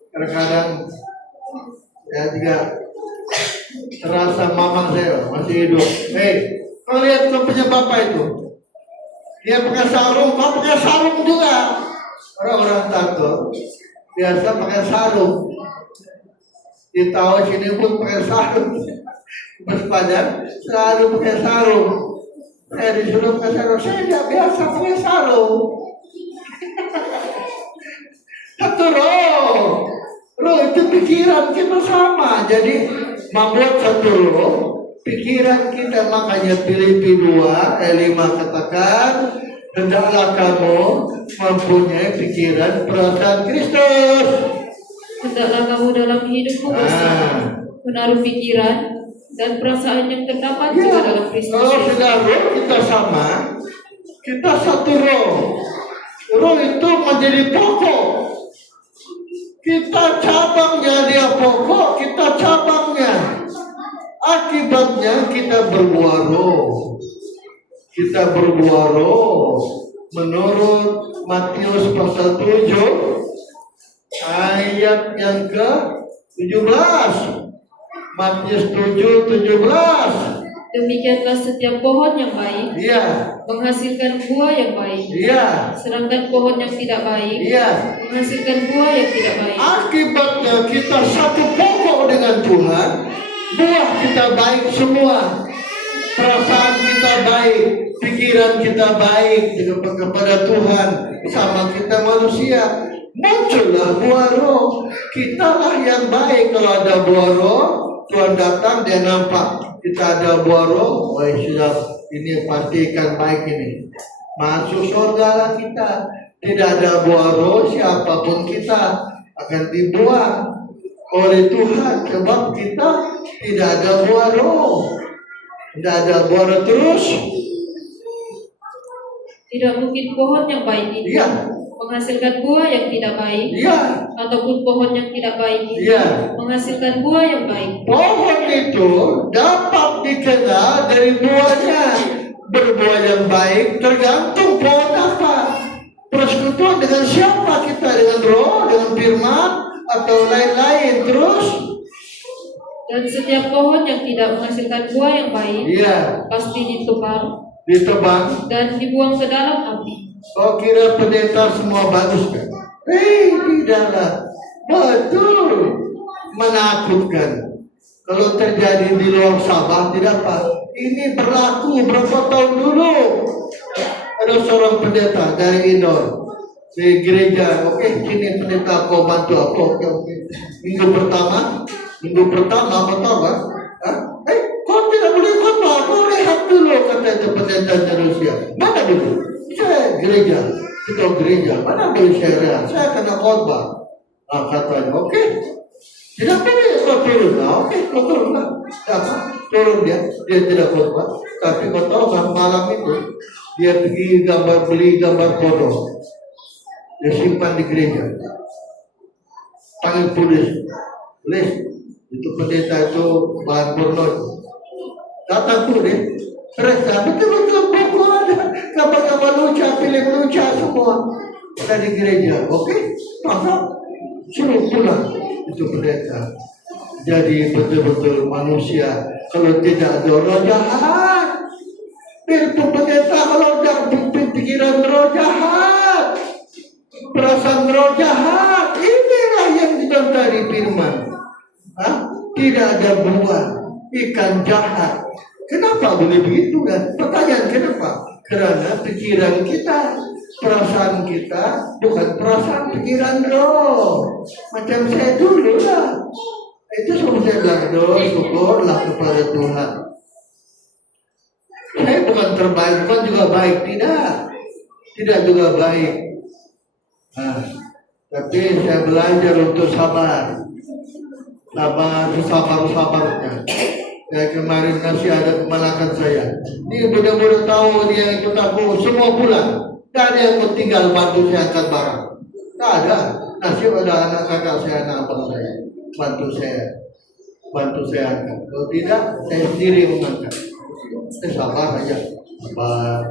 Kadang-kadang saya juga terasa mamang saya masih hidup. Hei, kau lihat kau punya bapak itu. Dia pakai sarung, kau pakai sarung juga. Orang-orang takut. biasa pakai sarung. Di tahun sini pun pakai sarung. Mas Padang selalu pakai sarung. Saya disuruh pakai sarung. Saya tidak biasa pakai sarung. Satu roh. Roh itu pikiran kita sama. Jadi membuat satu roh. Pikiran kita, makanya Filipi 2:5 katakan, hendaklah kamu mempunyai pikiran perasaan Kristus. Hendaklah kamu dalam hidupmu menaruh pikiran dan perasaan yang terdapat juga dalam Kristus. Kalau sudah roh kita sama, kita satu roh. Roh itu menjadi pokok. Kita cabangnya, dia pokok, kita cabangnya. Akibatnya kita berbuah roh. Kita berbuah roh. Menurut Matius pasal 7 ayat yang ke-17. Matius 7:17. Demikianlah setiap pohon yang baik menghasilkan buah yang baik. Sedangkan pohon yang tidak baik menghasilkan buah yang tidak baik. Akibatnya kita satu pokok dengan Tuhan. Buah kita baik semua. Perasaan kita baik, pikiran kita baik kepada Tuhan, sama kita manusia. Muncullah buah roh. Kitalah yang baik. Kalau ada buah roh, Tuhan datang, dia nampak kita ada buah roh. Wah, sudah, ini pastikan baik ini. Masuk surga lah kita. Tidak ada buah roh, siapapun kita akan dibuang oleh Tuhan. Sebab kita tidak ada buah roh. Tidak ada buah roh terus. Tidak mungkin pohon yang baik itu menghasilkan buah yang tidak baik, ataupun pohon yang tidak baik itu menghasilkan buah yang baik. Pohon itu dapat dikenal dari buahnya. Berbuah yang baik tergantung pohon apa. Persekutuan dengan siapa kita, dengan roh, dengan firman, atau lain-lain terus. Dan setiap pohon yang tidak menghasilkan buah yang baik pasti ditebang dan dibuang ke dalam api. Kau kira pendeta semua bagus kan? Tidaklah. Betul. Menakutkan. Kalau terjadi di luar Sabah, tidak apa. Ini berlaku berapa tahun dulu. Ada seorang pendeta dari Indor di gereja. Oke, sini pendeta kau bantu aku. Oke. Minggu pertama khotbah. Kau tidak boleh khotbah. Kau lihat dulu, kata itu pendeta Rusia. Mana dulu? Saya gereja, kita gereja. Mana boleh saya lihat? Saya kena khotbah. Katanya, oke. Tidak boleh kau turun. Oke, kau turun lah. Turun dia tidak khotbah. Tapi kau tahu kan malam itu dia pergi beli gambar foto. Dia simpan di gereja. Panggil polis. Itu pendeta itu bahan porno. Datang polis. Mereka betul-betul buku ada. Kabar-kabar lucu, film lucu semua. Dari gereja. Oke? Maka suruh pulang. Itu pendeta. Jadi betul-betul manusia. Kalau tidak ada roh jahat. Itu pendeta kalau ada pikiran roh jahat. Perasaan roh jahat. Inilah yang kita dari firman. Tidak ada buah. Ikan jahat. Kenapa boleh begitu kan? Pertanyaan kenapa? Karena pikiran kita, perasaan kita bukan perasaan pikiran roh. Macam saya dulu lah. Itu semua saya bilang, syukurlah kepada Tuhan. Saya bukan terbaik, bukan juga baik, tidak juga baik. Tapi saya belajar untuk sabar, sabarnya. Kemarin masih ada kemalakan saya. Ini mudah-mudahan tahu dia ikut aku semua pulang. Tidak ada yang tinggal bantu saya angkat barang. Tidak ada. Nasib ada anak kakak saya, anak abang saya. Bantu saya angkat. Kalau tidak, saya sendiri mengangkat. Saya sabar aja. Sabar.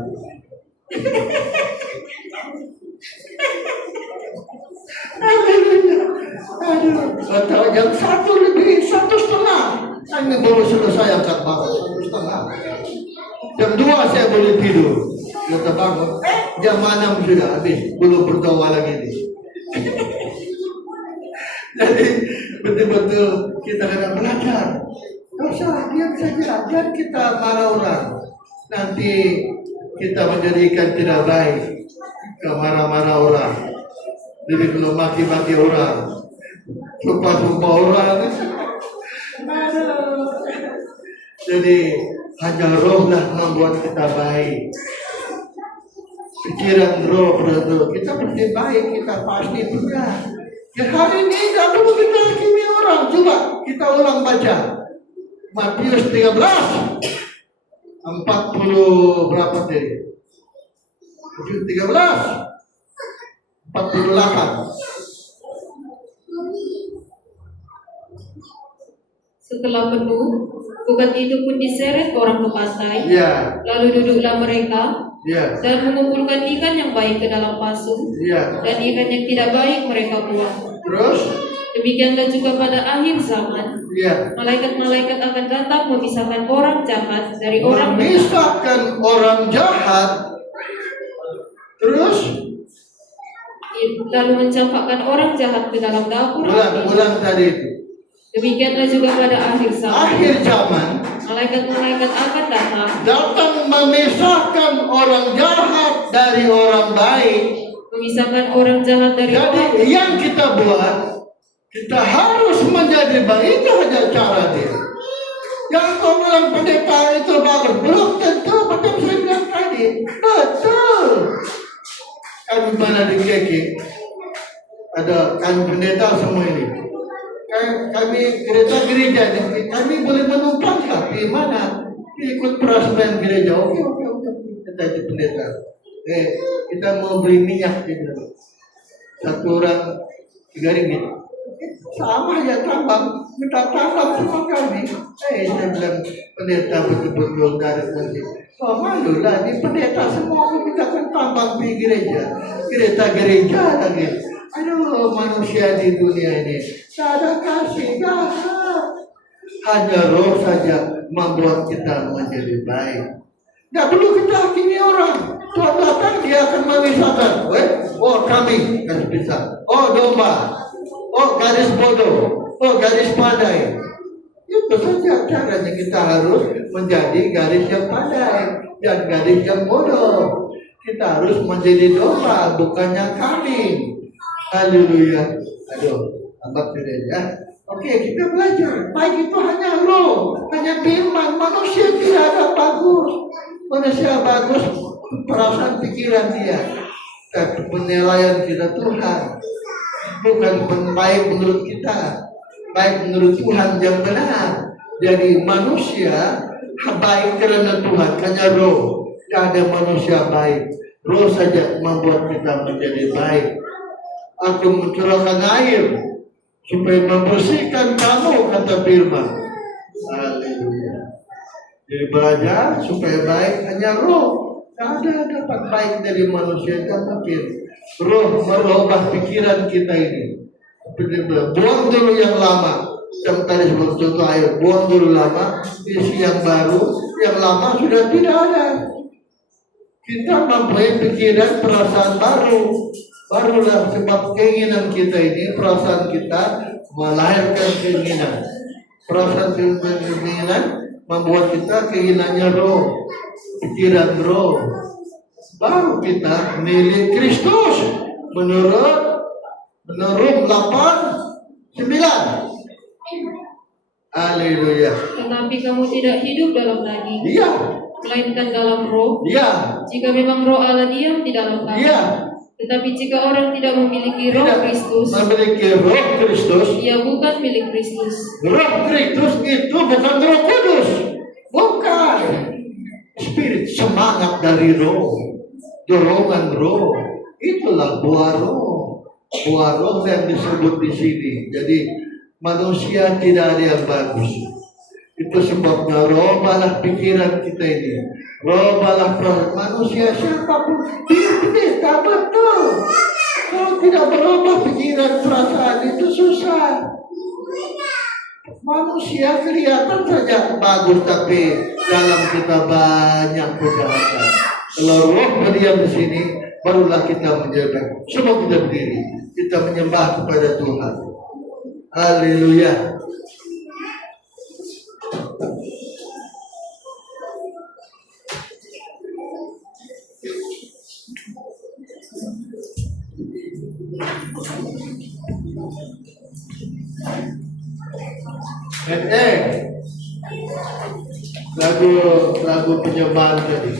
Aduh, jam 1 lebih 1:30. Ini baru selesai angkat barang 1:30. Jam 2 saya boleh tidur. Kita bangun. Jam 6 sudah habis. Belum berdoa lagi nih. Jadi betul-betul kita kena belajar. Gak usah diam saja, jangan kita marah orang. Nanti kita menjadikan tidak baik. Kita marah-marah orang, lebih belum maki-maki orang, sumpah-sumpah orang. Aduh. Jadi hanya roh lah membuat kita baik. Pikiran roh, bro. Kita pasti baik, kita pasti benar. Ya hari ini tidak perlu kita hakimi orang. Coba kita ulang baca Matius 13 40 berapa tadi? Matius 13 48. Setelah penuh, bukan itu pun diseret orang ke pantai. Ya, Lalu duduklah mereka ya, dan mengumpulkan ikan yang baik ke dalam pasu, ya. dan ikan yang tidak baik mereka buang. Terus, Demikianlah juga pada akhir zaman, ya, malaikat-malaikat akan datang memisahkan orang jahat dari orang benar, memisahkan orang jahat. Terus, lalu mencampakkan orang jahat ke dalam dapur api. ulang tadi itu. Demikianlah juga pada akhir zaman, Akhir zaman malaikat-malaikat akan datang memisahkan orang jahat dari orang baik. memisahkan orang jahat dari orang Jadi benar. yang kita buat, kita harus menjadi baik. Itu hanya cara dia. Yang kau bilang pendeta itu bagus, belum tentu. Macam saya bilang tadi, betul. Kami mana di KK, ada kami pendeta semua ini. Kami gereja, kami boleh menumpang di mana? Ikut perasaan gereja. Oke. Kita itu pendeta. Kita mau beli minyak gitu. Satu orang 3 ringgit. Sama ya tambang, minta tambang semua kami. Saya bilang pendeta betul-betul dari nanti. Oh malu lah, ini pendeta semua kita kan tambang di gereja. Gereja lagi. Aduh, manusia di dunia ini tak ada kasih, hanya roh saja membuat kita menjadi baik. Tidak perlu kita hakimi orang. Tuhan datang, dia akan memisahkan. Oh kami garis pisah. Oh domba. Oh garis bodoh. Oh garis pandai. Itu saja caranya. Kita harus menjadi garis yang pandai dan garis yang bodoh. Kita harus menjadi domba, bukannya kambing. Haleluya. Aduh, tambah ya. Oke, kita belajar. Baik itu hanya roh, hanya firman. Manusia tidak ada bagus. Manusia bagus perasaan pikiran dia. Tapi penilaian kita Tuhan. Bukan baik menurut kita, baik menurut Tuhan yang benar. Jadi manusia baik karena Tuhan, hanya roh. Tidak ada manusia baik. Roh saja membuat kita menjadi baik. Aku mencurahkan air supaya membersihkan kamu, kata firman. Haleluya. Jadi belajar supaya baik hanya roh. Tidak ada dapat baik dari manusia yang pikir. Roh merubah pikiran kita ini. Buang dulu yang lama. Yang tadi sebelum contoh air, buang dulu lama, isi yang baru, yang lama sudah tidak ada. Kita mempunyai pikiran perasaan baru. Barulah sebab keinginan kita ini, perasaan kita melahirkan keinginan. Perasaan keinginan membuat kita keinginannya roh, pikiran roh. Baru kita milik Kristus menurut 8:9. Haleluya. Tetapi kamu tidak hidup dalam daging, Iya, melainkan dalam roh. iya, Jika memang roh Allah diam di dalam kamu. iya. Tetapi jika orang tidak memiliki roh Tidak Kristus, memiliki roh Kristus. ia bukan milik Kristus. Roh Kristus itu bukan Roh Kudus, bukan. Spirit, semangat dari roh, dorongan roh, itulah buah roh. Buah roh yang disebut di sini. Jadi manusia tidak ada yang bagus. Itu sebabnya robalah pikiran kita ini. Robalah manusia siapapun. Tidak betul. Kalau tidak berubah pikiran perasaan itu susah. Manusia kelihatan saja bagus, tapi dalam kita banyak kejahatan. Kalau roh berdiam di sini, barulah kita menjaga. Semua kita berdiri, kita menyembah kepada Tuhan. Haleluya. Lagu penyembahan tadi.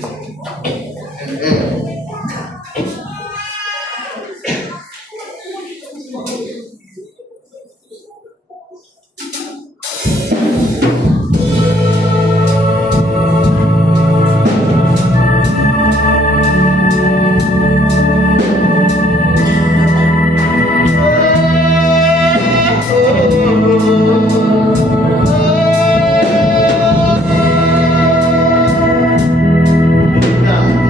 Nah,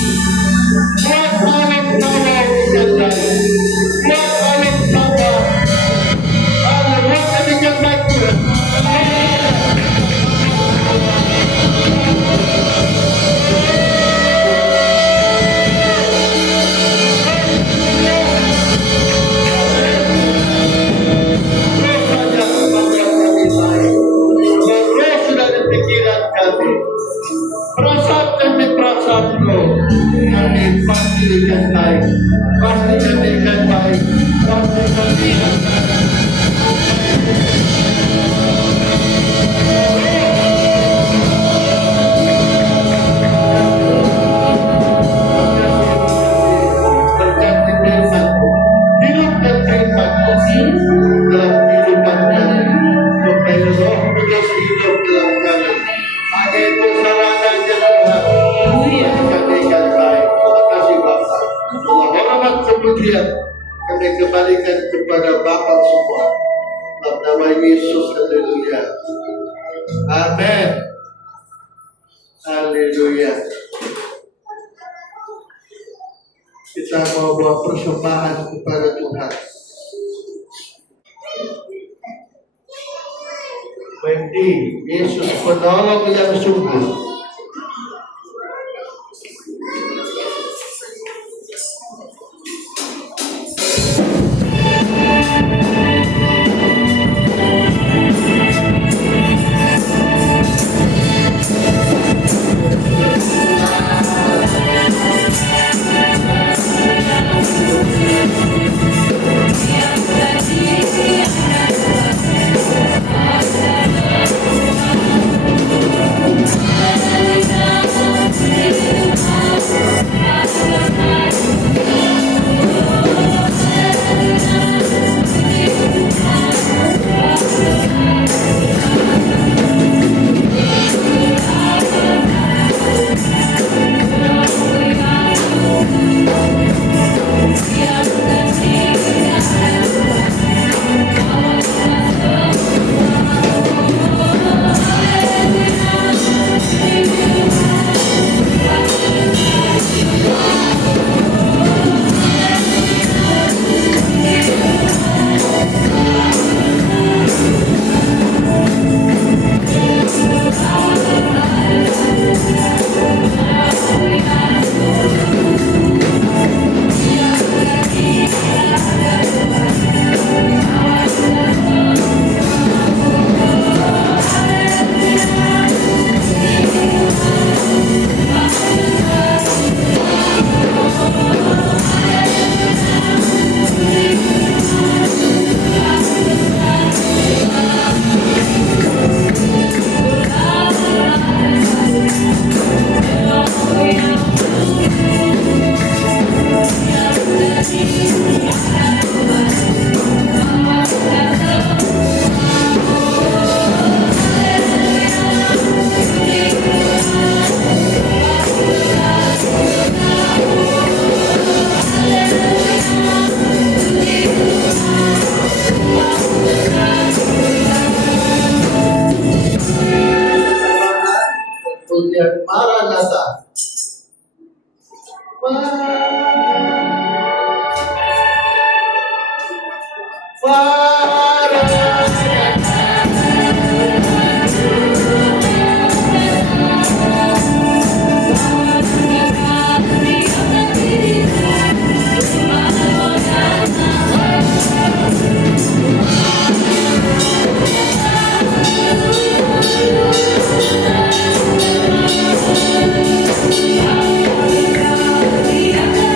Buat alam tawa ikandai. Buat alam tawa. Buat kami baik. Perasaan kami pasti ikan baik, pasti kami ikan baik, pasti kami ikan baik. Berkati firman, hidupkan firman dalam kehidupan kami, supaya Roh Kudus hidup dalam kami. Hanya itu sarananya Tuhan. Kami ikan baik. Terima kasih Bapa. Allah hormat kemudian kami kembalikan kepada Bapa semua. Dalam nama Yesus, haleluya. Amin. Haleluya. Kita mau bawa persembahan kepada Tuhan. Wendy, Yesus penolong yang sungguh. Maranatha. Yeah.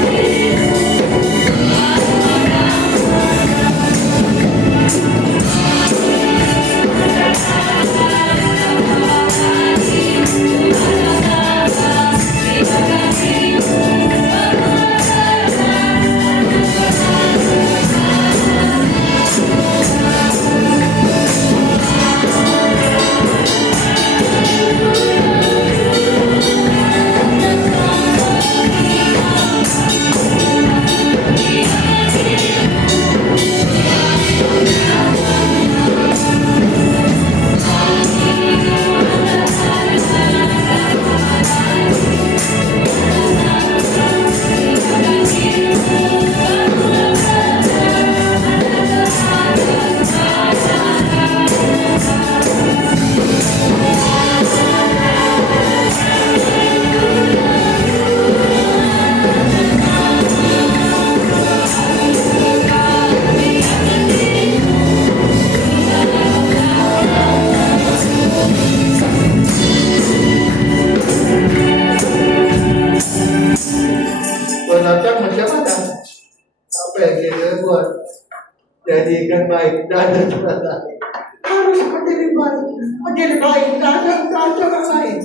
menjadi ikan baik, tidak ada cara lain. Harus menjadi baik, tidak ada cara lain.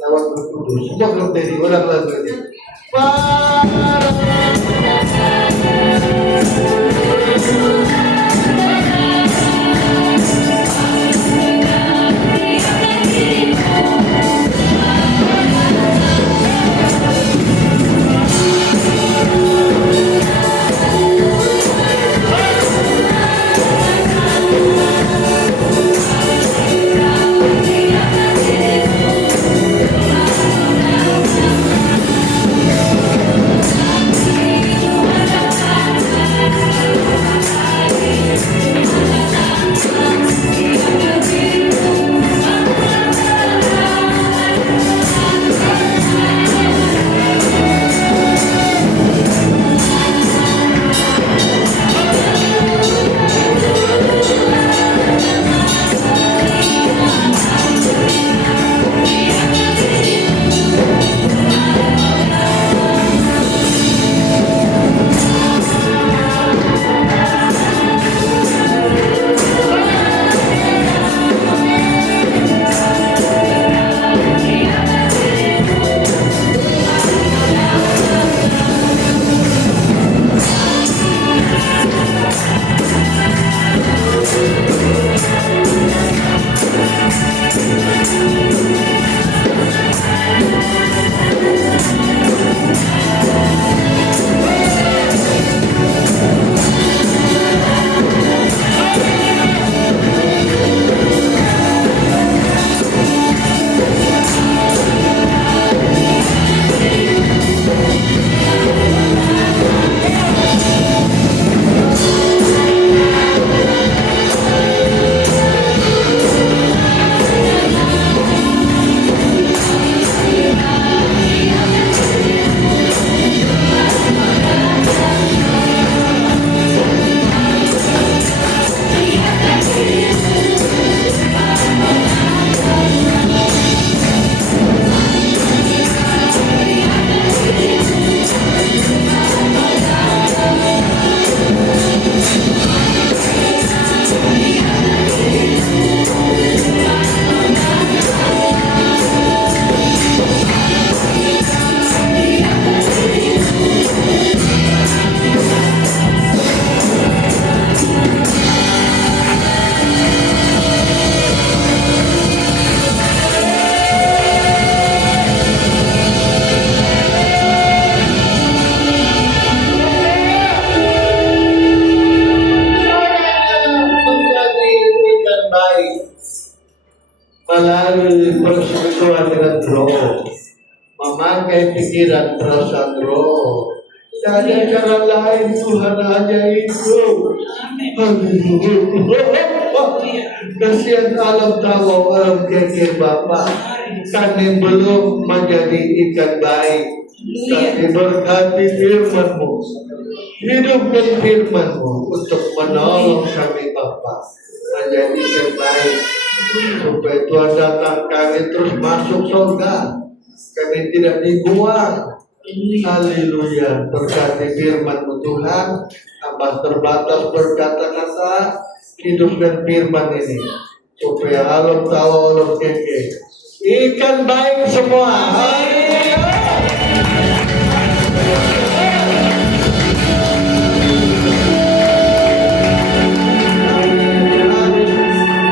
Lawat berkudus, semua belum jadi orang lagu ini. Melalui persekutuan dengan Roh, memakai pikiran perasaan Roh. Tidak ada cara lain, Tuhan hanya itu. Kasihan alam tawa orang kekir Bapa, kami belum menjadi ikan baik, tapi berkati firman-Mu, hidupkan firman-Mu untuk menolong kami Bapa menjadi ikan baik, supaya Tuhan datang kami terus masuk surga, kami tidak dibuang. Haleluya, berkati firman-Mu Tuhan, tambah terbatas berkata-kata, hidupkan firman ini supaya alam tahu alam keke ikan baik semua. Haleluya.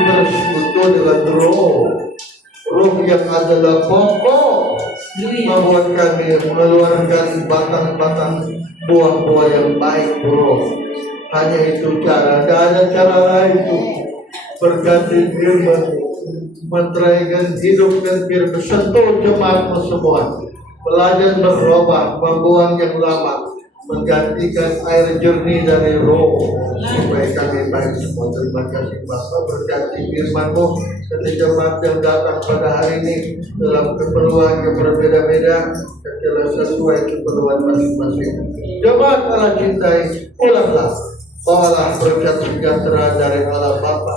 Bersekutu dengan Roh yang adalah pokok membuat kami mengeluarkan batang-batang buah-buah yang baik, Bro. Hanya itu cara, tidak ada cara lain tuh. Berkati firman, menteraikan hidupkan firman, sentuh jemaatmu semua. Belajar berubah, membuang yang lama, menggantikan air jernih dari Roh, supaya kami baik semua. Terima kasih Bapak, berkati firman-Mu ketika jemaat yang datang pada hari ini dalam keperluan yang berbeda-beda, secara sesuai keperluan masing-masing. Jemaat Allah cintai, pulanglah, bawalah berkat sejahtera dari Allah Bapa,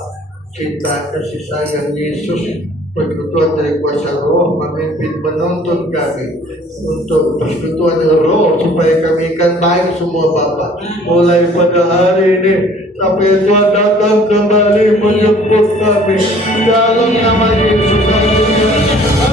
cinta kasih sayang Yesus, persekutuan dari kuasa Roh memimpin menuntun kami untuk persekutuan dengan Roh supaya kami akan baik semua Bapa, mulai pada hari ini Tapi Tuhan datang kembali menjemput kami dalam nama Yesus. Haleluya.